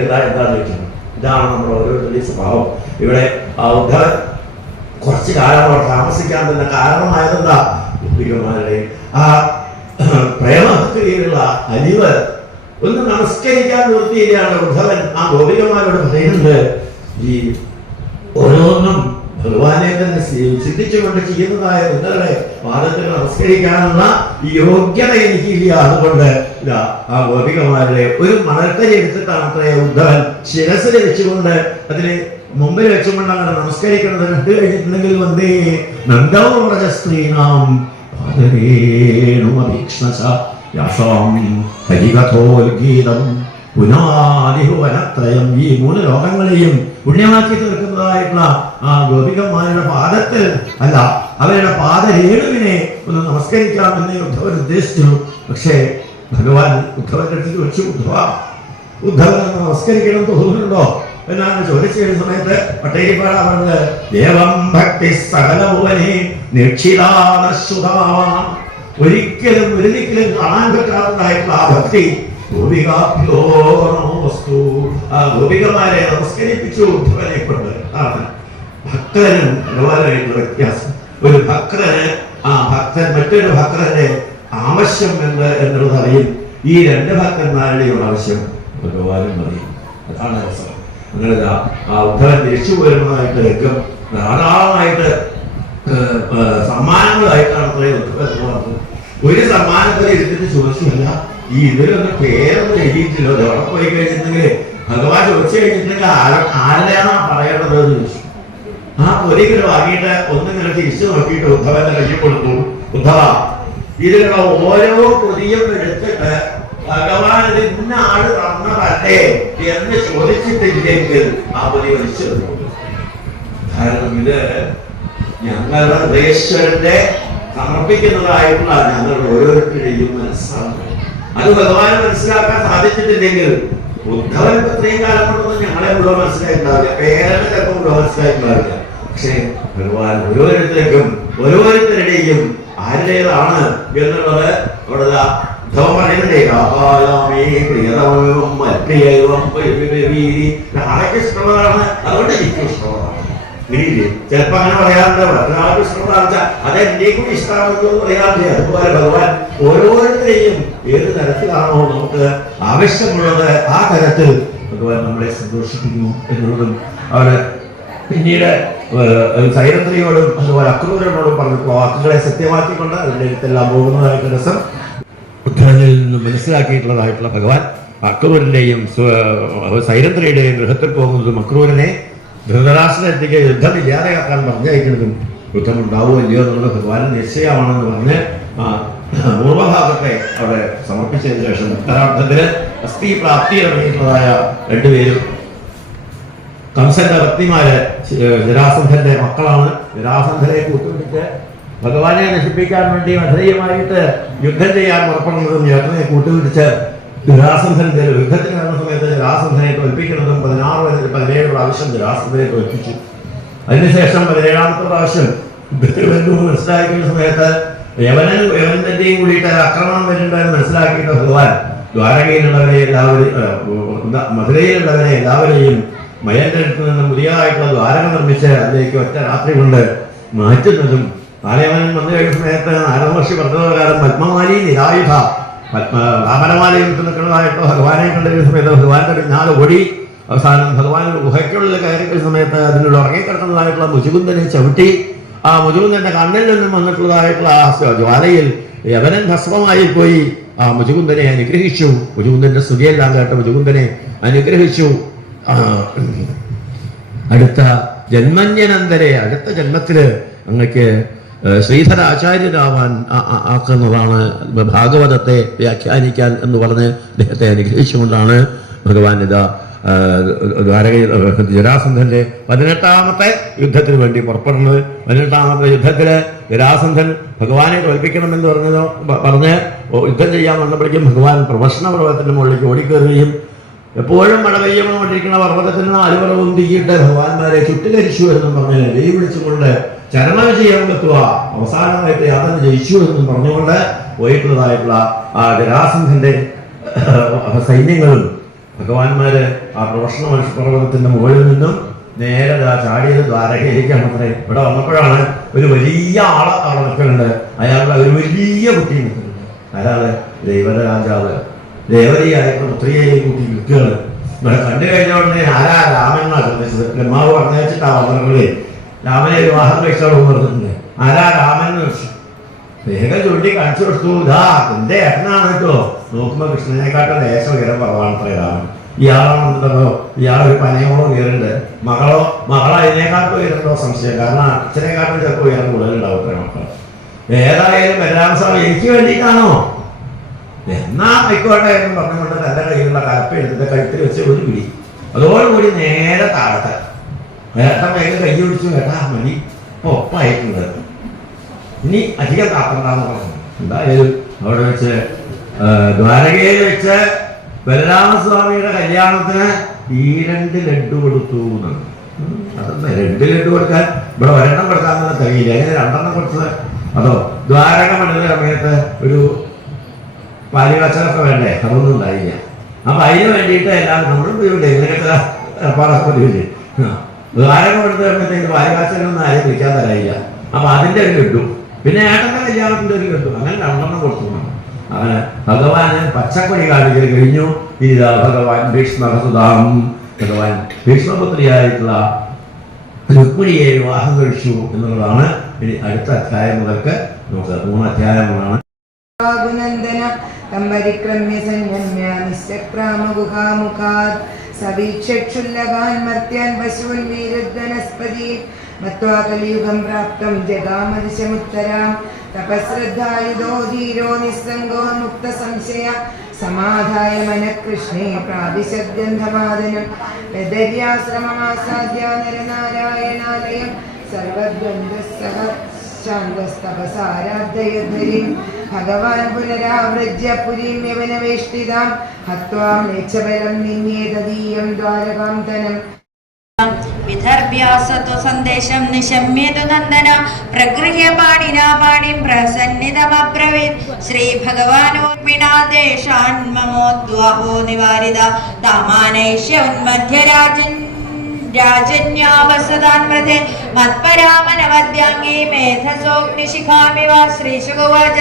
എന്താന്ന് ചോദിക്കുന്നു. ഇതാണ് നമ്മുടെ ഓരോരുത്തരുടെയും സ്വഭാവം. ഇവിടെ ഉദ്ധവൻ കുറച്ച് കാലം അവിടെ താമസിക്കാൻ തന്നെ കാരണമായതെന്താ? ഗോപികമാരുടെ ആ പ്രേമഭക്തിയിലുള്ള അലിവ് ഒന്ന് നമസ്കരിക്കാൻ നിർത്തിയാണ് ഉദ്ധവൻ ആ ഗോപികമാരോട് പറയുന്നത്. ഈ ഓരോന്നും ഭഗവാനെ തന്നെ ചിന്തിച്ചുകൊണ്ട് ചെയ്യുന്നതായ നിങ്ങളുടെ വാദത്തിൽ നമസ്കരിക്കാനുള്ള യോഗ്യത എനിക്കില്ല. അതുകൊണ്ട് ഇതാ ആ ഗോപികമാരുടെ ഒരു മണൽത്തരി എടുത്തിട്ടാണ് അത്രേ ഉദ്ധവൻ ശിരസിൽ വെച്ചുകൊണ്ട് അതിന് മുമ്പിൽ വെച്ചുകൊണ്ട് അങ്ങനെ നമസ്കരിക്കുന്നത് കണ്ടു കഴിഞ്ഞിട്ടുണ്ടെങ്കിൽ വന്ദേ നന്ദോരജ സ്ത്രീനാം ഹരികഥോൽഗീതം പുനാദിഹുവനത്രയം. ഈ മൂന്ന് ലോകങ്ങളെയും പുണ്യമാക്കി തീർക്കുന്നതായിട്ടുള്ള ആ ഗോപികന്മാരുടെ പാദത്തിൽ അല്ല, അവരുടെ പാദരേണുവിനെ ഒന്ന് നമസ്കരിക്കാമെന്ന് ഉദ്ധവൻ ഉദ്ദേശിച്ചു. പക്ഷേ ഭഗവാൻ ഉദ്ധവന്റെ അടുത്ത് ചോദിച്ചു, ഉദ്ധവൻ നമസ്കരിക്കണം തോന്നുന്നുണ്ടോ എന്നാണ് ചോദിച്ചു കഴിഞ്ഞ സമയത്ത് പട്ടേരിപ്പാട പറഞ്ഞത്, ദേവം ഭക്തി സകലഭുവനെ നിക്ഷിതാനശ്രുതാവാം. ഒരിക്കലും കാണാൻ പറ്റാത്തതായിട്ടുള്ള ആ ഭക്തി ഗോപികാഭ്യോ നമോസ്തു. ആ ഗോപികമാരെ നമസ്കരിപ്പിച്ചു ഉദ്ധവനെ കൊണ്ട്. ഭക്തനും ഭഗവാനായിട്ടുള്ള വ്യത്യാസം. ഒരു ഭക്തന് മറ്റൊരു ഭക്തന്റെ ആവശ്യം എന്നുള്ളത് അറിയും. ഈ രണ്ട് ഭക്തന്മാരുടെയും ആവശ്യം ഭഗവാനും അറിയും. അതാണ് അവസരം. അങ്ങനെ ആ ഉദ്ധവൻ തിരിച്ചു പോരുന്നതായിട്ട് രംഗം ധാരാളമായിട്ട് സമ്മാനങ്ങളായിട്ടാണ് അത്രയും ഉദ്ധവൻ. ഒരു സമ്മാനത്തിൽ എടുത്തിട്ട് ചോദിച്ചില്ല, ഈ ഇതിലൊന്നും പേരൊന്നും എഴുതിയിട്ടില്ല. അവിടെ പോയി കഴിഞ്ഞിട്ടുണ്ടെങ്കിൽ ഭഗവാൻ ചോദിച്ചു കഴിഞ്ഞിട്ടുണ്ടെങ്കിൽ ആരുടെയാണോ പറയേണ്ടത് എന്ന് ചോദിച്ചു. ആ പൊരികൾ വാങ്ങിയിട്ട് ഒന്നിങ്ങനെ തിരിച്ചു നോക്കിയിട്ട് ഉദ്ധവന്റെ കയ്യിൽ കൊടുത്തു. ഉദ്ധവ, ഇതിലുള്ള ഓരോ പൊതിയും എടുത്തിട്ട് ഭഗവാൻ ഇത് ഇന്ന ആള് തന്നതല്ലേ എന്ന് ചോദിച്ചിട്ടില്ലെങ്കിൽ ആ പൊതി വലിച്ചു. കാരണം ഇത് ഞങ്ങളുടെ ഹൃദയേശ്വരന്റെ സമർപ്പിക്കുന്നതായിട്ടുള്ള ഞങ്ങൾ ഓരോരുത്തരുടെയും മനസ്സാണ്. അത് ഭഗവാൻ മനസ്സിലാക്കാൻ സാധിച്ചിട്ടില്ലെങ്കിൽ ഉദ്ധവൻ ഇത്രയും കാലം കൊണ്ടൊന്നും ഞങ്ങളെ മുഴുവൻ മനസ്സിലായിട്ടുണ്ടാവില്ല, പേരനെ ചിലപ്പോൾ മുഴുവൻ മനസ്സിലായിട്ടുണ്ടാവില്ല. പക്ഷേ ഭഗവാൻ ഓരോരുത്തരുടെയും ആരുടേതാണ് എന്നുള്ളത് അവിടെ ഉദ്ധവൻ പറയുന്നുണ്ടേ. ആളൊക്കെ ഇഷ്ടമുള്ളതാണ്, അതുകൊണ്ട് എനിക്ക് ഇഷ്ടമുള്ളതാണ്. ചിലപ്പോ അങ്ങനെ പറയാറുണ്ട്, മറ്റൊരാൾക്ക് ഇഷ്ടമുള്ള അതെന്റെ കൂടി ഇഷ്ടമാണെന്ന് പറയാറില്ല. അതുപോലെ ഭഗവാൻ ഓരോരുത്തരെയും ഏത് തരത്തിലാണോ നമുക്ക് ആവശ്യമുള്ളത് ആ തരത്തിൽ ഭഗവാൻ നമ്മളെ സന്തോഷിപ്പിക്കുന്നു എന്നുള്ളതും അവിടെ പിന്നീട് സൈരന്ത്രിയോടും അതുപോലെ അക്രൂരനോടും പറഞ്ഞിട്ടുള്ള വാക്കുകളെ സത്യമാക്കിക്കൊണ്ട് അതിൻ്റെ അടുത്തെല്ലാം പോകുന്നതായിട്ട് രസം ഉദ്ധവനിൽ നിന്ന് മനസ്സിലാക്കിയിട്ടുള്ളതായിട്ടുള്ള ഭഗവാൻ അക്രൂരന്റെയും സൈരന്ത്രിയുടെയും ഗൃഹത്തിൽ പോകുന്നതും അക്രൂരനെ ധൃതരാഷ്ട്രത്തിലേക്ക് യുദ്ധം ഇല്ലാതെയാക്കാൻ പറഞ്ഞയക്കുന്നതും യുദ്ധം ഉണ്ടാവുമോ ഇല്ലയോ എന്നുള്ളത് ഭഗവാൻ നിശ്ചയമാണെന്ന് പറഞ്ഞ് പൂർവഭാഗത്തെ അവിടെ സമർപ്പിച്ചതിന് ശേഷം ഉത്തരാർത്ഥത്തിന് അസ്ഥി പ്രാപ്തി ഇറങ്ങിയിട്ടുള്ളതായ രണ്ടുപേരും കംസന്റെ പത്നിമാര് ജരാസന്ധന്റെ മക്കളാണ്. ജരാസന്ധനെ കൂട്ടുപിടിച്ച് ഭഗവാനെ നശിപ്പിക്കാൻ വേണ്ടി മധുരയുമായിട്ട് യുദ്ധം ചെയ്യാൻ പുറപ്പെടുന്നതും ചേട്ടനെ കൂട്ടുപിടിച്ച് ജരാസന്ധൻ യുദ്ധത്തിന് വരുന്ന സമയത്ത് ജരാസന്ധനെ തോൽപ്പിക്കുന്നതും 17 പ്രാവശ്യം ജരാസന്ധനെ തോൽപ്പിച്ചു. അതിനുശേഷം 17ാമത്തെ പ്രാവശ്യം യുദ്ധത്തിൽ വരുന്നു മനസ്സിലാക്കിയ സമയത്ത് യവനന്റെയും കൂടിയിട്ട് ആക്രമണം വരുന്നുണ്ടെന്ന് മനസ്സിലാക്കിയിട്ട് ഭഗവാൻ ദ്വാരകയിലുള്ളവരെ എല്ലാവരെയും മധുരയിലുള്ളവരെ എല്ലാവരെയും മയന്റെ അടുത്ത് നിന്ന് പുതിയതായിട്ടുള്ള ദ്വാരക നിർമ്മിച്ച് അതിലേക്ക് ഒറ്റ രാത്രി കൊണ്ട് മാറ്റുന്നതും നാലയവൻ വന്നു കഴിഞ്ഞ സമയത്ത് നാരദമഹർഷി പറഞ്ഞപ്രകാരം പത്മമാലി നിരായുധ താമരമാലയിൽ നിൽക്കുന്നതായിട്ട് ഭഗവാനെ കണ്ടിരുന്ന സമയത്ത് ഭഗവാന്റെ പിന്നാലെ ഓടി അവസാനം ഭഗവാൻ ഗുഹയ്ക്കുള്ളിൽ കയറിയ സമയത്ത് അതിനുള്ള ഉറങ്ങിക്കിടക്കുന്നതായിട്ടുള്ള മുചുകുന്ദനെ ചവിട്ടി ആ മുചുകുന്ദന്റെ കണ്ണിൽ നിന്നും വന്നിട്ടുള്ളതായിട്ടുള്ള ആ ജ്വാലയിൽ യവനൻ ഭസ്മമായി പോയി ആ മുചുകുന്ദനെ അനുഗ്രഹിച്ചു. മുചുകുന്ദന്റെ സ്തുതിയെല്ലാം കേട്ട മുചുകുന്ദനെ അനുഗ്രഹിച്ചു. അടുത്ത ജന്മന്യനന്തരെ അടുത്ത ജന്മത്തില് അങ്ങക്ക് ശ്രീധര ആചാര്യരാവാൻ ആക്കുന്നതാണ് ഭാഗവതത്തെ വ്യാഖ്യാനിക്കാൻ എന്ന് പറഞ്ഞ് അദ്ദേഹത്തെ അനുഗ്രഹിച്ചുകൊണ്ടാണ് ഭഗവാൻ ഇതാ ദ്വാരകയിൽ ജരാസന്ധന്റെ 18ാമത്തെ യുദ്ധത്തിന് വേണ്ടി പുറപ്പെടുന്നത്. 18ാമത്തെ യുദ്ധത്തില് ജരാസന്ധൻ ഭഗവാനെ തോൽപ്പിക്കണമെന്ന് പറഞ്ഞ് യുദ്ധം ചെയ്യാൻ വന്നപ്പോഴേക്കും ഭഗവാൻ പ്രവശന പർവ്വതത്തിന്റെ മുകളിലേക്ക് ഓടിക്കയറുകയും എപ്പോഴും മഴ പെയ്യുകൊണ്ടിരിക്കുന്ന പർവ്വതത്തിന് 4 പുറവും തീയിട്ട് ഭഗവാന്മാരെ ചുട്ടുകരിച്ചു എന്നും പറഞ്ഞ് വിളിച്ചുകൊണ്ട് ചരമവിജയം വെക്കുക അവസാനമായിട്ട് യാതൊരു ജയിച്ചു എന്നും പറഞ്ഞുകൊണ്ട് പോയിട്ടുള്ളതായിട്ടുള്ള ആ ജരാസന്ധന്റെ സൈന്യങ്ങളും ഭഗവാന്മാര് ആ പ്രവശന പർവ്വതത്തിന്റെ മുകളിൽ നിന്നും നേരെ ചാടിയത് ദ്വാരകയിലേക്കാണ്. അത്രേ ഇവിടെ വന്നപ്പോഴാണ് ഒരു വലിയ ആളെ അവിടെ നിൽക്കുന്നുണ്ട്. അയാളുടെ ഒരു വലിയ കുട്ടി നിൽക്കുന്നുണ്ട്. അയാള് ദൈവരാജാവ് ദേവതയായിട്ട് പുത്രിയെയും കൂട്ടി നിൽക്കുകയാണ്. ഇവിടെ കണ്ടു കഴിഞ്ഞ ഉടനെ ആരാ രാമൻ എന്നാണ് ചോദിച്ചത്. ബ്രഹ്മാവ് പറഞ്ഞിട്ടാ വന്നേ രാമനെ വിവാഹം കഴിച്ചോളൂ പറഞ്ഞിട്ടുണ്ട്. ആരാ രാമൻ എന്ന് വെച്ചു. വേഗം ചൂണ്ടി കാണിച്ചു കൊടുത്തു. ഇതാ എന്റെ ഏട്ടനാണ് കേട്ടോ. നോക്കുമ്പോ കൃഷ്ണനെക്കാട്ടും ദേശം ഉയരം കുറവാണ് രാമൻ. ഇയാളാണെന്നുണ്ടല്ലോ ഇയാളൊരു പനയോളം ഉയരുന്നുണ്ട്. മകള അതിനേക്കാട്ടും ഉയരുന്നോ സംശയം. കാരണം അച്ഛനെക്കാട്ടും ചിലപ്പോൾ ഉയരം കൂടുതലുണ്ടാവും മക്കൾ. ഏതായാലും ബലരാമസ്വാമി എനിക്ക് വേണ്ടിയിട്ടാണോ എന്നാ ആയിക്കോട്ടെ എന്ന് പറഞ്ഞുകൊണ്ട് തന്റെ കയ്യിലുള്ള കലപ്പ എടുത്തിട്ട് കഴുത്തിൽ വെച്ച് ഒരു പിടി അതോടുകൂടി നേരെ താഴത്തെ ഏട്ടൻ വേഗം കൈ പിടിച്ചു. ഏട്ടാ മണി ഒപ്പായിട്ടുണ്ട്, ഇനി അധികം കാക്കണ്ടെന്ന് പറഞ്ഞു. എന്തായാലും അവിടെ വെച്ച് ദ്വാരകയിൽ വെച്ച് ബലരാമസ്വാമിയുടെ കല്യാണത്തിന് 2 ലഡ്ഡു കൊടുത്തു എന്നാണ്. അതെന്താ 2 ലഡ്ഡു കൊടുക്കാൻ ഇവിടെ 1 കൊടുക്കാമെന്ന് കഴിയില്ല. എങ്ങനെ 2 കൊടുത്തത്? അതോ ദ്വാരക പണിത സമയത്ത് ഒരു പാലിവാച്ചലൊക്കെ വേണ്ടേ? അതൊന്നും ഉണ്ടായില്ല. അപ്പൊ അതിന് വേണ്ടിയിട്ട് എല്ലാവരും നമ്മളും പോയില്ലേ ഇങ്ങനെയൊക്കെ ഏർപ്പാടൊക്കെ പതിവില്ലേ. ദ്വാരക പണിത സമയത്തേക്ക് പാലിവാച്ചലൊന്നും ആരും വിളിക്കാൻ തരായില്ല. അപ്പൊ അതിന്റെ ഒരു ലഡ്ഡു, പിന്നെ ഏട്ടന്റെ കല്യാണത്തിന്റെ ഒരു ലഡ്ഡു, അങ്ങനെ 2 കൊടുത്തു. അങ്ങനെ ഭഗവാന് പച്ചക്കൊടി കാണിക്കൽ കഴിഞ്ഞു. ഇതാ ഭഗവാൻ ഭീഷ്മസുതാം ഭഗവാൻ ഭീഷ്മപുത്രിയായിട്ടുള്ള രുക്മിണിയെ വിവാഹം കഴിച്ചു എന്നുള്ളതാണ്. ഇനി അടുത്ത അധ്യായം മുതൽക്ക് നമുക്ക് 3 അധ്യായങ്ങളാണ്. നന്ദന തമ്പരിക്രമ്യ സംയമ്യ നിശ്ചക്രാമ ഗുഹാമുഖാത് സവീക്ഷുല്ലകാൻ മർത്യാൻ പശുവന്മീരുദ്ധനസ്പതി മത്വാ കലിയുഗം പ്രാപ്തം ജഗാമദിശമുത്തരാം തപശ്രദ്ധായുധോ ധീരോ നിസ്സംഗോ മുക്ത സംശയ സമാധായ മനഃകൃഷ്ണേ പ്രാതിശദ്ഗന്ധമാദനം വെദര്യാശ്രമമാസാദ്യ നരനാരായണാലയം സർവദ്വന്ദ്വസഹ ശാന്തസ്തപസാരാധയധരിം ഭഗവാൻ പുനരാവൃജ്യ പുരീം യവനവേഷ്ടിതാം ഹത്വാ മ്ലേച്ഛബലം നിന്യേതദീയം ദ്വാരകാം തനം വിദർഭ്യാസത്വ സന്ദേശം നിശമ്യതു നന്ദന പ്രഗൃഹ്യ പാണിനാ പാണിം പ്രസന്നിതമബ്രവീത് ശ്രീ ഭഗവാനോർമിണാദേശാന്മമോദ്വാഹോ നിവാരിത താമാനൈഷ്യ ഉന്മധ്യ രാജന്യാവസദാൻമൃതേ മത്പരാമനവദ്യാംഗീ മേധസോഗ്നിശിഖാമിവ ശ്രീശുഗോവാച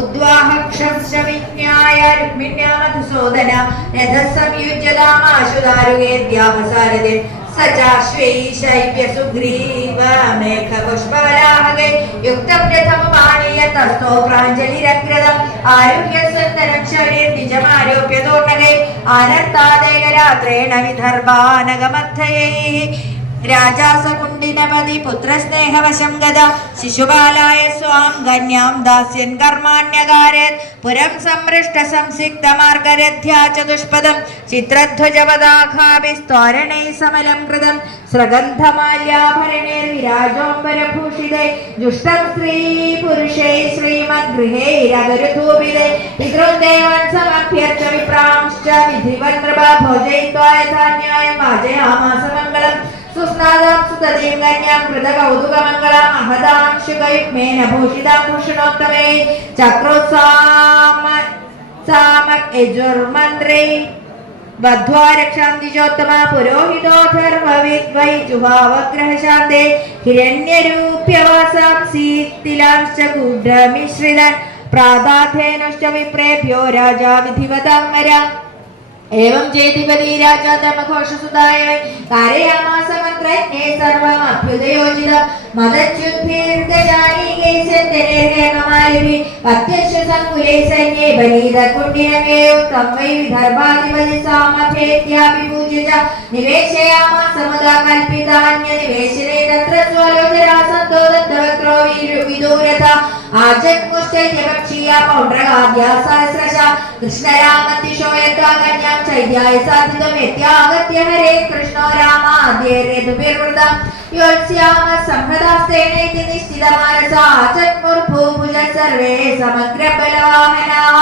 ഉദ്വാഹക്ഷവിജ്ഞായ രുക്മിണ്യാ മധുസൂദന രഥസംയുജ്യതാമാശുദാരുഗേദ്യാവസാരഥേ സജാശ്വൈശൈവ്യസുഗ്രീവമേഘപുഷ്പവരാഹകേ യുക്തം രഥമുപാണീയ തസ്ഥോ പ്രാഞ്ജലിരഗ്രതം ആരുഹ്യസുന്ദരം ശരീർനിജമാരോപ്യതോർണകേ ആനർത്താദേകരാത്രേണ വിദർഭാനഗമദ്ധയൈ രാജാസകുണ്ഡിനപതി പുത്രസ്നേഹവശം ഗത ശിശുപാലായ സ്വാം കന്യാം ദാസ്യൻ കർമാണ്യകാരേത് പുരം സംമൃഷ്ട സംസിക്തമാർഗരഥ്യാ ചതുഷ്പദം ചിത്രധ്വജപതാഖാഭിസ്തോരണൈ സമലം കൃതം സ്രഗന്ധമാല്യാഭരണൈർവിരാജോംബരഭൂഷിതൈ ജുഷ്ടം സ്ത്രീ പുരുഷൈ ശ്രീമദ്ഗൃഹൈരഗരുധൂപിതൈ പിതॄൻ ദേവാൻ സമഭ്യർച്ച വിപ്രാംശ്ച വിധിവൻ നൃപ ഭോജയിത്വാ യഥാന്യായം വാചയാമാസ മംഗളം സുസ്നാദാം സുതദീം കന്യാം കൃതകൗതുകമംഗളാം മഹദാം ശുകയുഗ്മേന ഭൂഷിതാം ഭൂഷണോത്തമേ ചക്രോത്സാമയജുർമന്ത്രേ ബദ്ധ്വാ രക്ഷാം ദ്വിജോത്തമ പുരോഹിതോധർമ്മവിദ്വൈ ജുഹാവഗ്രഹശാന്തേ ഹിരണ്യരൂപ്യവാസാം സീത്തിലാംശ്ച ഗൂഢമിശ്രിതൻ പ്രാതാധേനുശ്ച വിപ്രേഭ്യോ രാജാ വിധിവതാംഗര एवं चेतिपति राजा तमघोषसुताय कारयामास मन्त्रज्ञे सर्वमभ्युदयोजित मदच्युद्भिर्गजानीकैश्चन्द्रेर्हेममालिभिः पत्यश्च सङ्कुले सैन्ये बलीदकुण्डिनमेव तं वै विदर्भाधिपति सामभ्येत्यापि पूज्य च निवेशयामास मुदा कल्पितान्यनिवेशने तत्र स्वलोचरासन्तो दत्तवक्त्रो विदूरता आजन्मुश्चैत्यपक्षीया पौण्ड्रगाद्या सहस्रश कृष्णरामतिशो यत्वा कन्यां चैद्याय साधितमेत्यागत्य हरे कृष्णो रामाद्यैरेतुभिर्वृतं योत्स्याम संहृदास्तेनेति निश्चितमानसा आचन्मुर्भूभुज सर्वे समग्रबलवाहनाः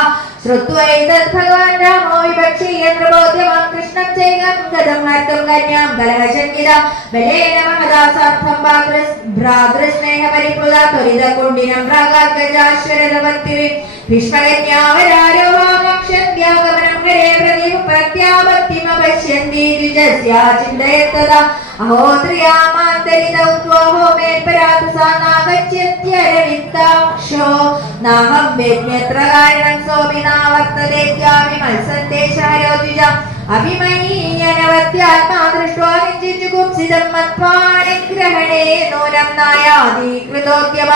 श्रुत्वैतद् भगवान् रामो विवक्षीयन्द्रबोध्यमां कृष्णं चैकं गदं हर्तुं कन्यां कलहशङ्किता बलेन महदासार्थं भ्रातृस्नेहपरिप्लुता त्वरितकुण्डिनं प्रागाद्गजाश्वरदवत्तिभिः भीष्मकन्यावरारोहामक्षन्त्यागमनं हरे प्रत्यापत्तिमपश्यन्ति द्विजस्या चिन्तयत्तदा अहोत्र्यामान्तरितौत्वो मेत्परात् सा नागच्छत्यरविन्दाक्षो नाहं वेद्यत्र कारणं सोऽपि नावर्ततेत्यापि मत्सन्देशारो द्विजा अभिमन्यनवत्यात्मा दृष्ट्वा किञ्चिज्जुगुप्सितं मत्वा निग्रहणे नूनं नायादीकृतोद्यम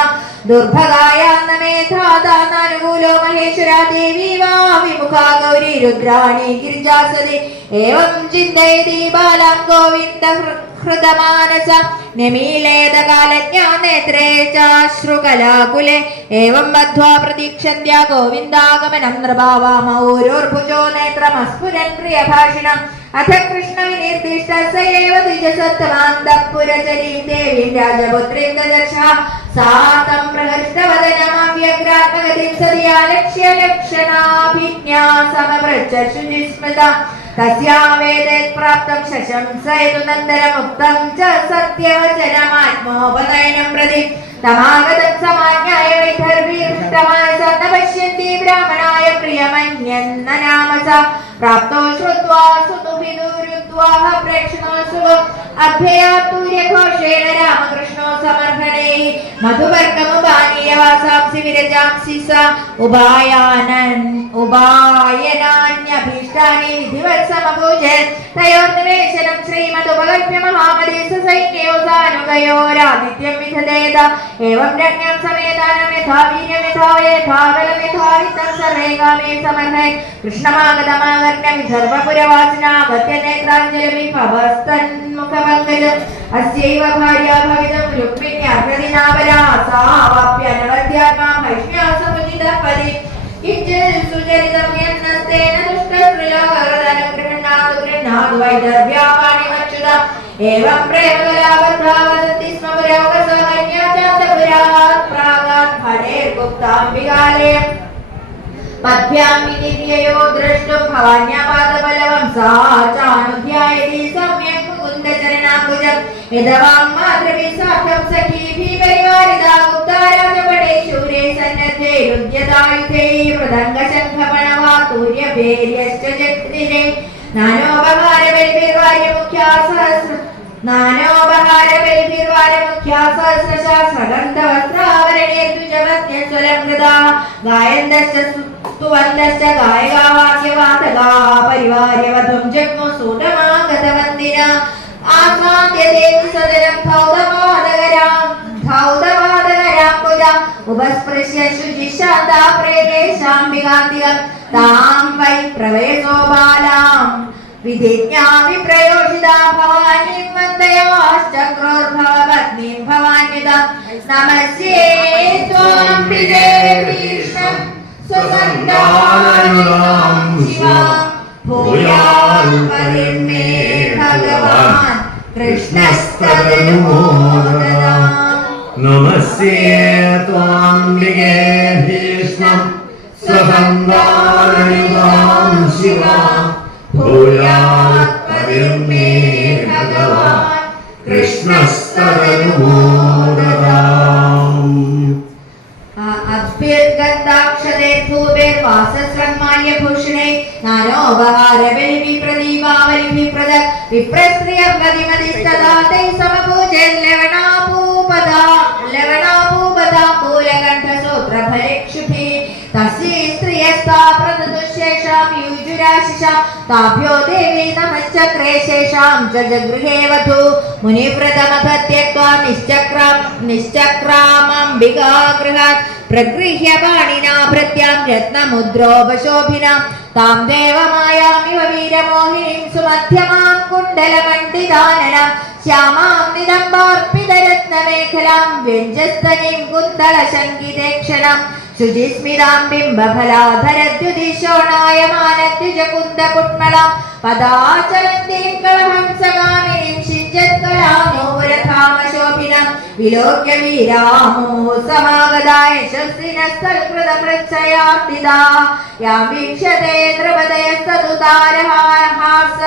दुर्भगायान्नमेधादानानुकूलो महेश्वरा देवी वा विमुखा गौरी रुद्राणी गिरिजासदे एवं चिन्तयति बालां गोविन्द हृदमानस निमीलेदकालज्ञानेत्रे चाश्रुकलाकुले एवं मध्वा प्रतीक्षन्त्या गोविन्दागमनं नृभावामौरोर्भुजो नेत्रमस्फुरन् प्रियभाषिणम् अथ कृष्णविनिर्दिष्ट स एव द्विजसत्तमान्तःपुरचरीं देवीं राजपुत्रीं ददर्शः सा तं प्रहृष्टवदनमव्यग्रात्मगतिं सदयालक्ष्य लक्षणाभिज्ञा समपृच्छशुचिस्मृता तस्या वेदेत् प्राप्तं शशंसयतु नन्दनमुक्तं च सत्यवचनमात्मोपनयनं प्रति तमागतं समाज्ञाय वैदर्भीहृष्टमानस न पश्यन्ति ब्राह्मणाय प्रियमन्यन्न नाम स प्राप्तो श्रुत्वा सुतुभिदूरुद्वाह प्रेक्षणोऽसु अभ्ययातूर्यघोषेण रामकृष्णो समर्हणैः मधुवर्गमुपानीय वासांसि विरजांसि स उभायनान्यभीष्टानि विधिवत् समपूजयन् तयोर्निवेशनं श्रीमदुपकल्प्य महामदे ससैन्यो सानुगयोरादित्यं विधदेत एवं रज्ञां समेतानं यथा वीर्यं यथा यथा बलं यथा वित्तं सर्वे कामे समर्है कृष्णमागतमागर्ण्य विदर्भपुरवासिना गत्य नेत्राञ्जलिविभवस्तन्मुखपङ्कजम् अस्यैव भार्या भवितं रुक्मिण्यार्कदिनावरा सा वाप्यनवद्यात्मा भैष्म्या समुचितः पदे किञ्चित् सुचरितं यन्नस्तेन दुष्टस्त्रिलोकगृह्णातु गृह्णातु वैदर्भ्यापाणिमच्युतम् एवं प्रेमकलाबद्धा वदन्ति स्म पुरौकसहन्या च सपुरात् प्रागात् फलेर्गुप्तां विकाले पद्भ्यां विनिर्ययो द्रष्टुं भवान्यापादबलवं सा चानुध्यायति सम्यक् मुकुन्दचरणाम्बुजम् यदवां मातृभिः सार्धं सखीभिः परिवारिता गुप्ता राजपटे शूरे सन्नद्धे रुद्यतायुधे मृदङ्गशङ्खपणवातूर्यभेर्यश्च जग्निरे नानोपहारबलिभिर्वार्यमुख्या सहस्रगन्धवस्त्रावरणेर्द्विजवत्यज्वलं कृता गायन्दश्च स्तुवन्तश्च गायका वाक्यवादगा परिवार्यवधुं जग्मुसूटमागतवन्दिना आसाद्यदेवि सदनं धौतवादगरां पूजा उपस्पृश्य शुचिशान्ता प्रेमेशाम्बिकान्तिकं तां वै प्रवेशो बालां विधिज्ञापि प्रयोषिता भवानीं वन्दयाश्चक्रोर्भवपत्नीं भवान्वितां नमस्ये त्वां विदेवीष्णं स्वसन्तानयुतां शिवां भूयाल्परिमे भगवान् कृष्णस्तदनुमोदताम् नमस्ये त्वाम्बिके भीष्मं स्वसन्तानयुतां शिवां भूयात् परिमे भगवान् कृष्णस्तदनुमोदताम् अभ्यर्गन्धाक्षदेर्भूतेर्वासस्रग्माल्यभूषणे नानोपहारबलिभिः प्रदीपावलिभिः प्रदक् विप्रस्त्रियवदिमदिस्तदा तैः समपूजैर्लवणापूपदा मूलकण्ठसूत्रफलेक्षुभिः तस्यै स्त्रियस्ता प्रददुःशेषां युजुराशिषां ताभ्यो देवी नमश्चक्रे शेषां च जगृहे वधू मुनिव्रतमभत्यक्त्वा निश्चक्रामम्बिका गृहात् प्रगृह्य पाणिना भृत्यां रत्नमुद्रोपशोभिनां तां देवमायामिव वीरमोहिनीं सुमध्यमां कुण्डलमण्डिताननां श्यामां निदम्बार्पितरत्नमेखलां व्यञ्जस्तनीं कुन्दलशङ्कितेक्षणां शुचिस्मितां बिम्बफलाधरद्युदिशोणायमानद्विजकुन्दकुट्मलां पदाचलन्तीं कलहंसगामिनीं शिञ्जत्कलानोरथामशोभिनां विलोक्य वीरामो समागताय शस्त्रिनस्तत्कृतमृच्छयार्पिता यां वीक्षते द्रवदयस्तदुदारहास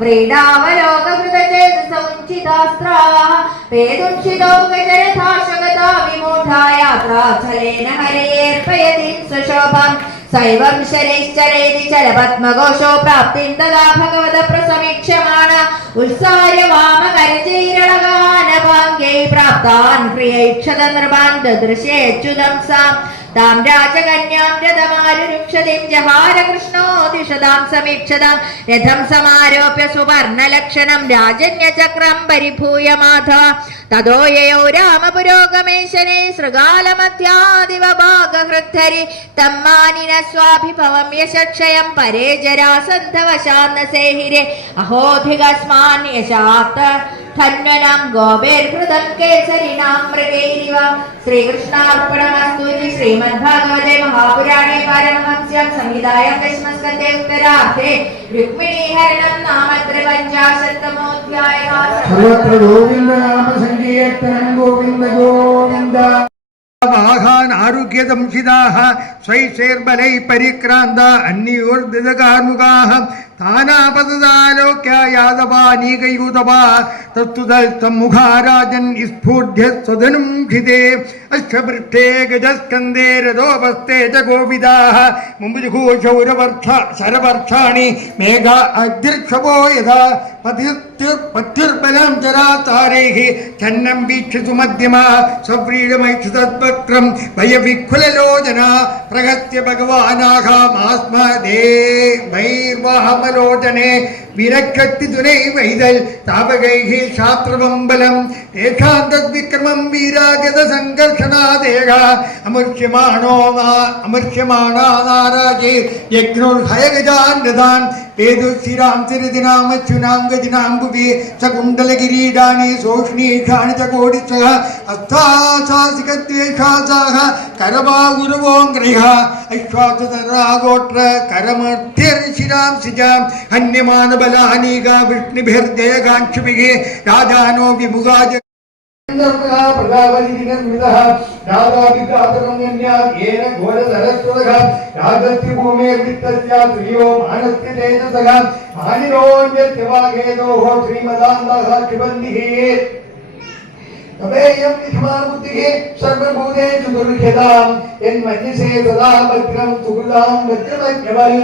व्रीडावलोककृतचेतसौञ्चितास्त्राः पेदुक्षितो गजरथाशगता विमूढा यात्राचलेन हरेर्पयति स्वशोभां सैवं शनैश्चरेति चलपद्मघोषो प्राप्तिं तदा भगवत प्रसमीक्ष्यमाण उत्सार्य वामकरचैरळगानभाङ्गै प्राप्तान् प्रियैक्षत नृपान् ददृशेऽच्युतं सां तां राजकन्यां रथमारुरुक्षतिं जहार कृष्णोऽतिशतां समीक्षतां रथं समारोप्य सुवर्णलक्षणं राजन्यचक्रं परिभूय माधव ततो ययौ रामपुरोगमेशने शृगालमध्यादिवभागहृद्धरि तं मानिनः स्वाभिभवं यशक्षयं परे जरासन्धवशान्नसेहिरे अहोधिकस्मान् यशात् धन्वनां गोपेर्हृदं केसरिणां मृगैरिव श्रीकृष्णार्पणमस्तु श्रीमद्भागवते महापुराणे पारमहंस्यां संहितायां दशमस्कन्धे उत्तरार्धे रुक्मिणीहरणं नाम त्रिपञ्चाशत्तमोऽध्यायः। सर्वत्र गोविन्द नाम संकीर्तनं गोविन्द गोविन्द। वाहन आरुग्यदंशिताः स्वैशैर्बलैः परिक्रान्ता अन्योर्दिदकार्मुकाः तानापतदालोक्य यादवानीकयूतवा तत्तुदल्तं मुखाराजन् स्फूर्ध्य स्वधनुं क्षिते अश्वपृष्ठे गजस्कन्धे रथोपस्थे च गोविदाः मुम्बुजघोषौरवर्षाणि मेघा अग्निर्क्षपो यथा पत्युर्बलं चरातारैः छन्नं वीक्षितु मध्यमा सव्रीडमैक्षुतत्वक्त्रं भयविह्वललोचना प्रगत्य भगवानाघामास्मदे भैर्वाहमलोचने വിരക്കത്തി തുനൈ വൈതൽ താപകൈഹി ശാസ്ത്രവമ്പലം ഏകാന്തദ്വിക്രമം വീരാഗത സംഘർഷണാദേഹ അമർഷ്യമാണാ നാരാജേ യജ്ഞോർഹയഗജാൻ വേദുശ്രീരാം തിരുദിനാമച്യുനാംഗജിനാംബുവി സകുണ്ടലകിരീടാനി സോഷ്ണീഷാണി ച കോടിച്ചഃ അസ്ഥാസാസികദ്വേഷാസാഹ കരവാഗുരവോംഗ്രഹ ഐശ്വാസതരാഗോത്ര കരമർത്യർശിരാം സിജാം ഹന്യമാനബലാനീക വിഷ്ണുഭിർജയകാംക്ഷുഭിः രാജാനോ വിമുഖാജ തവേയം വിഷ്മാബുദ്ധിഹി സർവഭൂതേഷു ദുർഘ്യതാം എൻ മന്യസേ സദാ ഭദ്രം സുഹൃതാം ഭദ്രമജ്ഞവൽ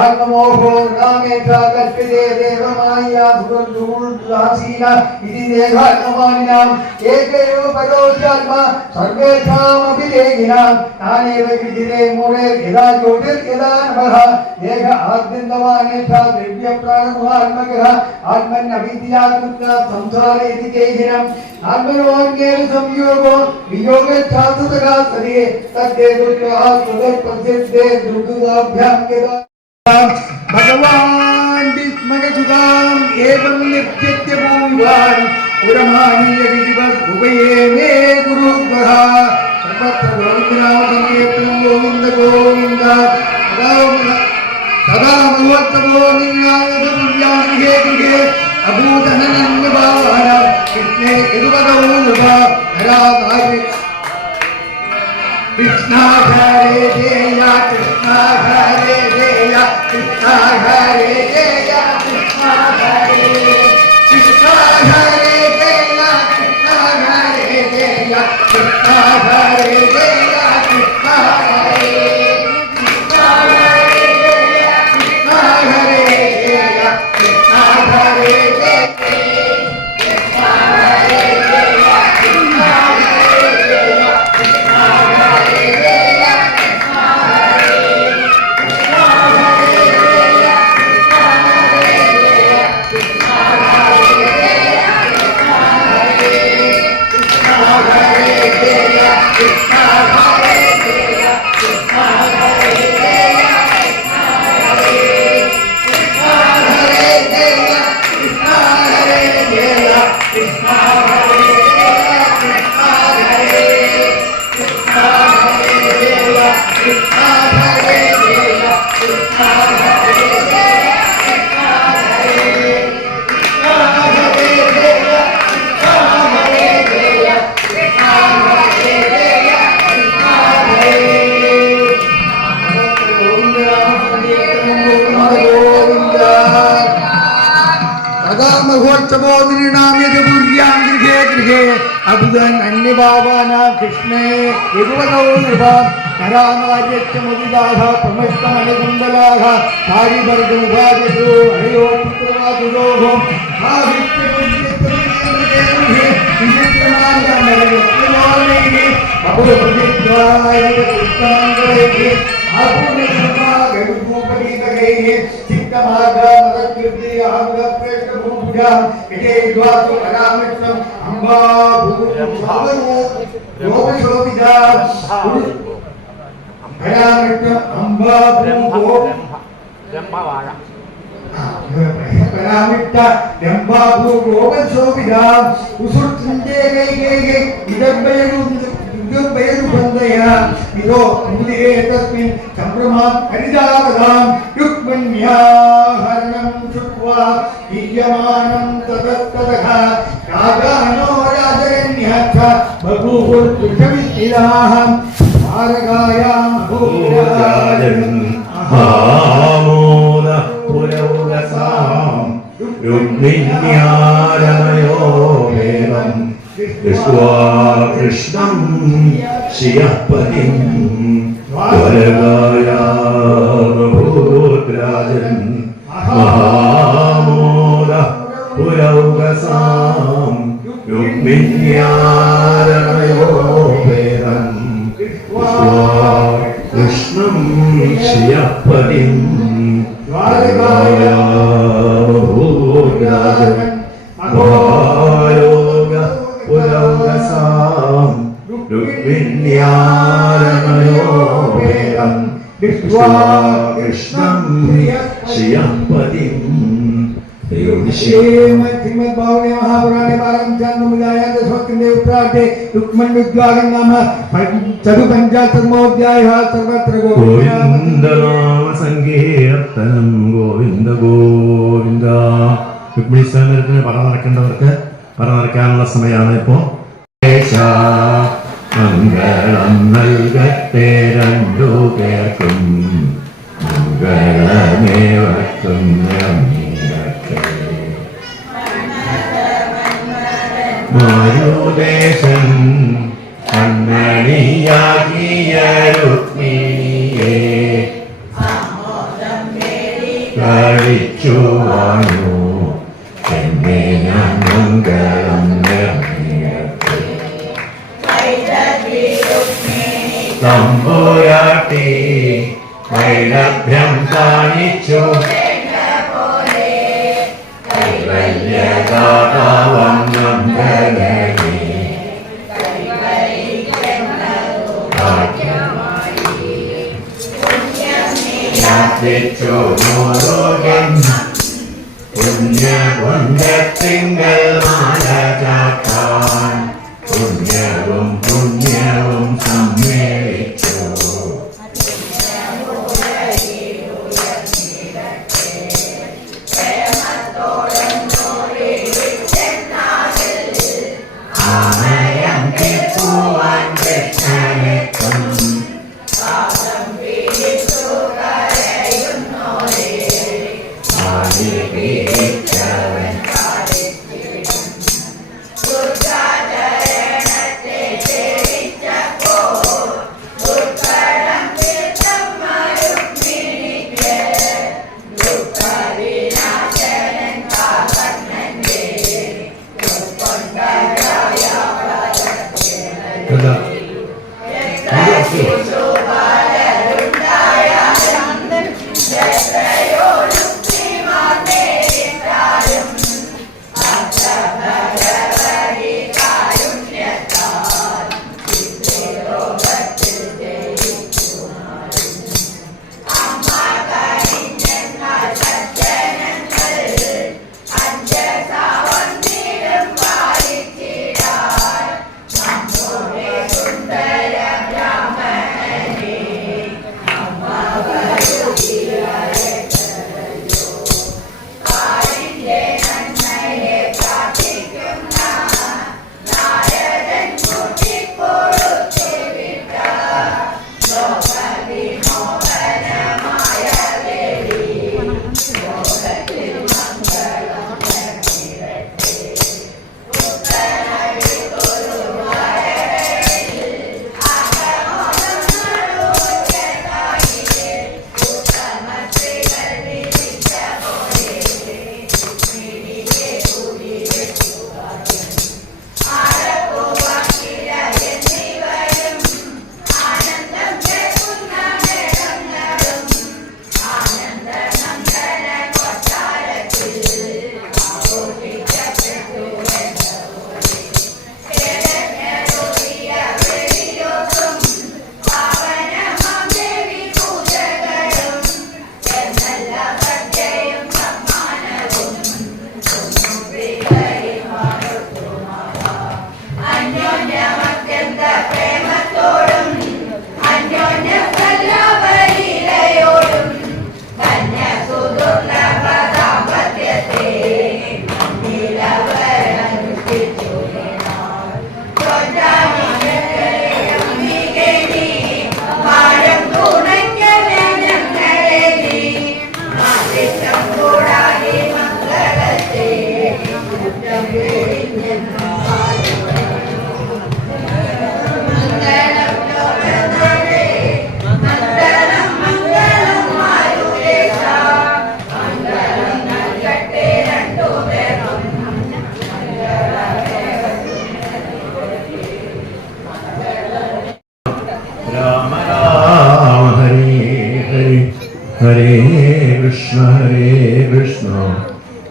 ആത്മമോഹോ നാമേധാ കൽപ്പിതേ ദേവമായ സുഹൃദൂർദാസീന ഇതി ദേഹാത്മാനാം ഏകയോ പരോക്ഷാത്മ സർവേഷാം അഭിലേഖിനാം നാനേവ വിജിതേ മൂഢേ യഥാ ജ്യോതിർ യഥാ നമഃ ദേഹ ആദ്യന്തമാനേധാ ദ്രവ്യപ്രാണമുഹാത്മകഃ ആത്മൻ അവിദ്യാകൃത സംസാര ഇതി കേഹിനം ആത്മനോന്യേന സംയോഗോ വിയോഗച്ഛാസുതകാ സദേ തദ്ദേ ദുഃഖാ സുതപ്രസിദ്ധേ ദുർഗാഭ്യാം യഥാ ഭഗവാൻ വിസ്മയസുതാം ഏവം നിത്യത്യ ഭൂവാൻ പുരമാനീയ വിധിവത് ഉപയേ മേ ഗുരുദ്വഹ സർവത്ര ഗോവിന്ദനാമസമേതം ഗോവിന്ദ ഗോവിന്ദ സദാ മഹോത്സവോ നിന്നായതേ ഗൃഹേ അഭൂതനന്യഭാവന കൃഷ്ണേ യദുപദോ നൃപ ഹരാകാരി കൃഷ്ണ ഹരേ ജയ കൃഷ്ണ ഹരേ ജയ കൃഷ്ണ ഹരേ ജയ കൃഷ്ണ ഹരേ കൃഷ്ണ ഹരേ ജയ കൃഷ്ണ ഹരേ ജയ കൃഷ്ണ ഹരേ ജയ കൃഷ്ണ ഹരേ കൃഷ്ണ ഹരേ ജയ കൃഷ്ണ ഹരേ ജയ കൃഷ്ണ ഹരേ മഹോത്സവോ നിർണാമ്യതപൂര്യാം ഗൃഹേ ഗൃഹേ അബുദൻ അന്യഭാവാന കൃഷ്ണേ യദുവദോ നൃപ നരാനാര്യച്ച മുദിതാഹ പ്രമഷ്ടമനകുണ്ടലാഹ കാരിവർഗമുപാദയോ അയോ പുത്രവാതുരോഹോ കൃഷ്ണം ശിയപ്പതിം വരദായാഭൂദ്രാജൻ മഹാമോദ പുരൗകസാം രുക്മിണ്യാരമയോ വേദം കൃഷ്ണം ശിയപ്പതിം വരദായാഭൂ മഹാലോക പുരൗകസാം രുക്മിണ്യാരമയോപേരം ദൃഷ്ട്വാ കൃഷ്ണം ശ്രിയം പതിം. ശ്രീമദ്ഭാഗവതേ മഹാപുരാണേ പാരമചാന്ദ്രമുദായ ദശോത്തിന്റെ ഉത്രാടേ രുക്മണ്യുദ്വാരം നാമ ചതുപഞ്ചാശതമോധ്യായഃ സർവത്ര ഗോവിന്ദനാമ സങ്കീർത്തനം. ഗോവിന്ദ ഗോവിന്ദ. രുക്മിണി സ്വയംവരത്തിന് പറ നടക്കേണ്ടവർക്ക് പറ നടക്കാനുള്ള സമയമാണ് ഇപ്പോ. മംഗളം നൽകട്ടെ രണ്ടു പേർക്കും മംഗളമേവക്കും മാരുദേശൻ കണ്ണണിയാകിയ രുക്മിണിയെ കഴിച്ചു വാങ്ങൂ എന്നെ ഞാൻ മംഗളം നിർമ്മിയത്തെ. തമ്പുരാട്ടി വൈലഭ്യം കാണിച്ചു കൈവല്യദാതാവം നന്ദനേ. യാചിച്ചു മുരുകൻ പുണ്യപുണ്യത്തിങ്കൽ മാല ചാത്താൻ പുണ്യവും പുണ്യവും സമ്മേളിച്ചു. ആനയം കിട്ടുവാൻ കൃഷ്ണനെത്തും ആദിപിടിച്ചവൻ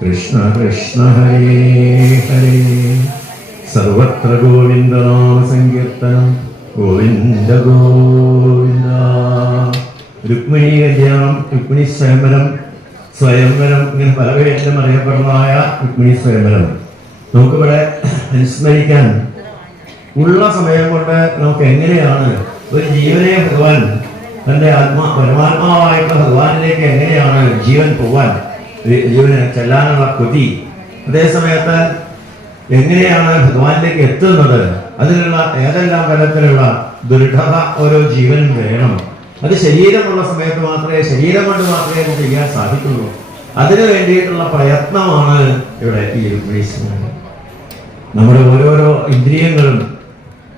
കൃഷ്ണ കൃഷ്ണ ഹരേ ഹരേ സർവത്ര ഗോവിന്ദനാമ സങ്കീർത്തനം ഗോവിന്ദ ഗോവിന്ദ. രുക്മിണി കല്യാണം, രുക്മിണി സ്വയംവരം, സ്വയംവരം ഇങ്ങനെ പല പേരിലും അറിയപ്പെടുന്നതായ രുക്മിണി സ്വയംവരം നമുക്കിവിടെ അനുസ്മരിക്കാൻ ഉള്ള സമയം കൊണ്ട് നമുക്ക് എങ്ങനെയാണ് ഒരു ജീവനെ ഭഗവാൻ തൻ്റെ പരമാത്മാവായിട്ടുള്ള ഭഗവാനിലേക്ക് എങ്ങനെയാണ് ജീവൻ പോവാൻ, ജീവന് ചെല്ലാനുള്ള കൊതി, അതേസമയത്ത് എങ്ങനെയാണ് ഭഗവാനിലേക്ക് എത്തുന്നത്, അതിനുള്ള ഏതെല്ലാം തരത്തിലുള്ള ദൃഢത ഓരോ ജീവനും വേണം. അത് ശരീരമുള്ള സമയത്ത് മാത്രമേ, ശരീരം കൊണ്ട് മാത്രമേ അത് ചെയ്യാൻ സാധിക്കുള്ളൂ. അതിനു വേണ്ടിയിട്ടുള്ള പ്രയത്നമാണ് ഇവിടെ ഈ രുക്മിണി സ്വയംവരം. നമ്മുടെ ഓരോരോ ഇന്ദ്രിയങ്ങളും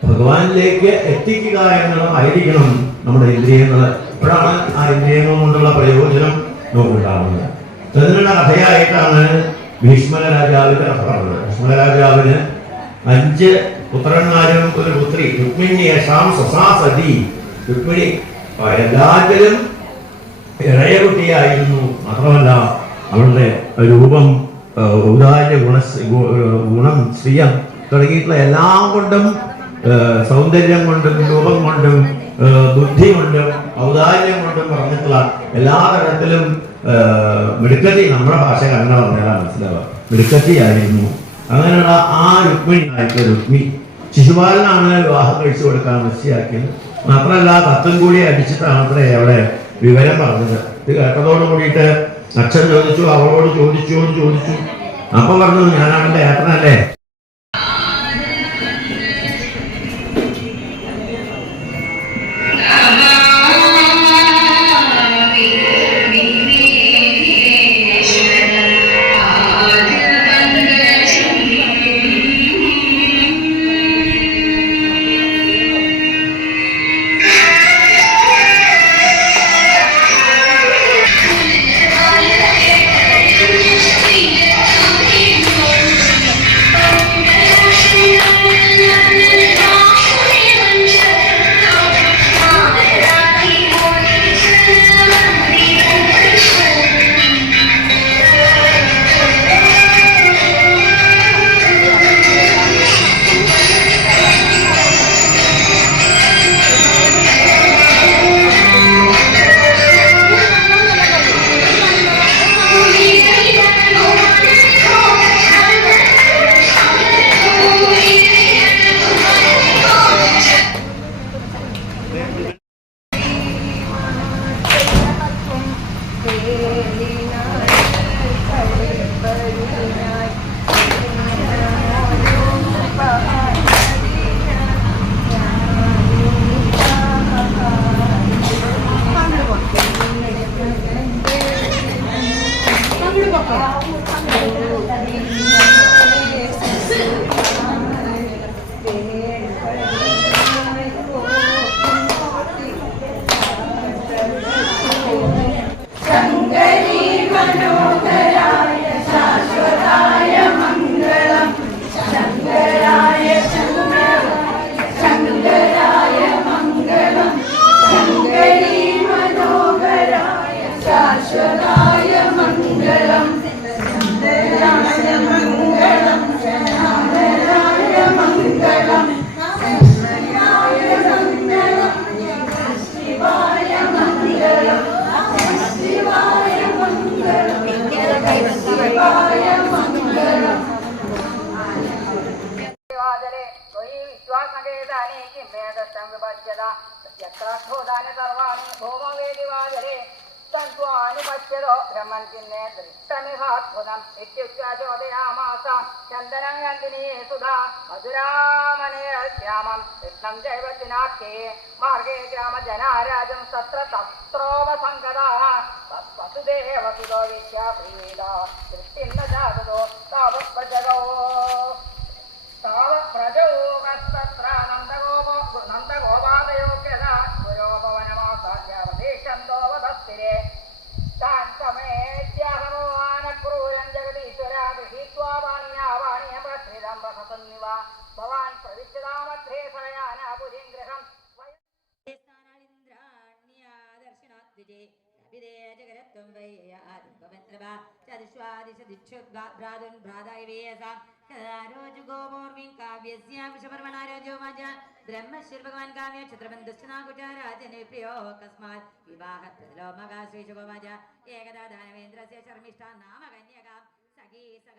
ഭഗവാനിലേക്ക് എത്തിക്കുക എന്നുള്ളതായിരിക്കണം നമ്മുടെ ഇന്ദ്രിയങ്ങൾ. അപ്പോഴാണ് ആ ഇന്ദ്രിയങ്ങൾ കൊണ്ടുള്ള പ്രയോജനം നമുക്കുണ്ടാവുന്നത്. അതിനുള്ള കഥയായിട്ടാണ് ഭീഷ്മര രാജാവിന്റെ കഥ പറഞ്ഞത്. ഭീഷ്മര രാജാവിന് 5 പുത്രന്മാരും ഒരു പുത്രി. രുക്മിണി യശാം സ്വസാസതി. രുക്മിണി എല്ലാറ്റിലും ഇളയ കുട്ടിയായിരുന്നു. മാത്രമല്ല അവളുടെ രൂപം, ഔദാര്യ ഗുണം, ശ്രീയം തുടങ്ങിയിട്ടുള്ള എല്ലാം കൊണ്ടും, സൗന്ദര്യം കൊണ്ടും, രൂപം കൊണ്ടും, ബുദ്ധി കൊണ്ടും, ഔദാര്യം കൊണ്ടും പറഞ്ഞിട്ടുള്ള എല്ലാ തരത്തിലും മിടുക്കത്തി, നമ്മുടെ ഭാഷ കന്നഡ പറഞ്ഞാൽ മനസ്സിലാവുക, മിടുക്കത്തിയായിരുന്നു. അങ്ങനെയുള്ള ആ രുക്മിണി രുക്മി ശിശുപാലനാണ് വിവാഹം കഴിച്ചു കൊടുക്കാൻ മനസ്സിലാക്കിയത്. മാത്രമല്ല കത്തും കൂടി അടിച്ചിട്ടാണ് അത്രേ അവിടെ വിവരം പറഞ്ഞത്. ഇത് കേട്ടതോട് കൂടിയിട്ട് അച്ഛൻ ചോദിച്ചു, അവളോട് ചോദിച്ചു. അപ്പൊ പറഞ്ഞു, ഞാൻ അവന്റെ ഏട്ടനല്ലേ. വിദേജകരത്വം വൈ ആദിപവന്ത്രഭാ ചതുഷ്വാദിശദിക്ഷുഭ്രാതുൻ ഭ്രാതായവേയസാം കദാരോജുഗോമോർവിം കാവ്യസ്യ വിഷപർവണാരോജോ വാച ബ്രഹ്മശ്രീ ഭഗവാൻ കാമ്യ ഛത്രബന്ധുശ്ചനാകുചാരാജന പ്രിയോ കസ്മാത് വിവാഹ പ്രതിലോമകാശ്രീശുഗോവാച ഏകദാ ദാനവേന്ദ്രസ്യ ശർമ്മിഷ്ഠ നാമകന്യകാം സഖീ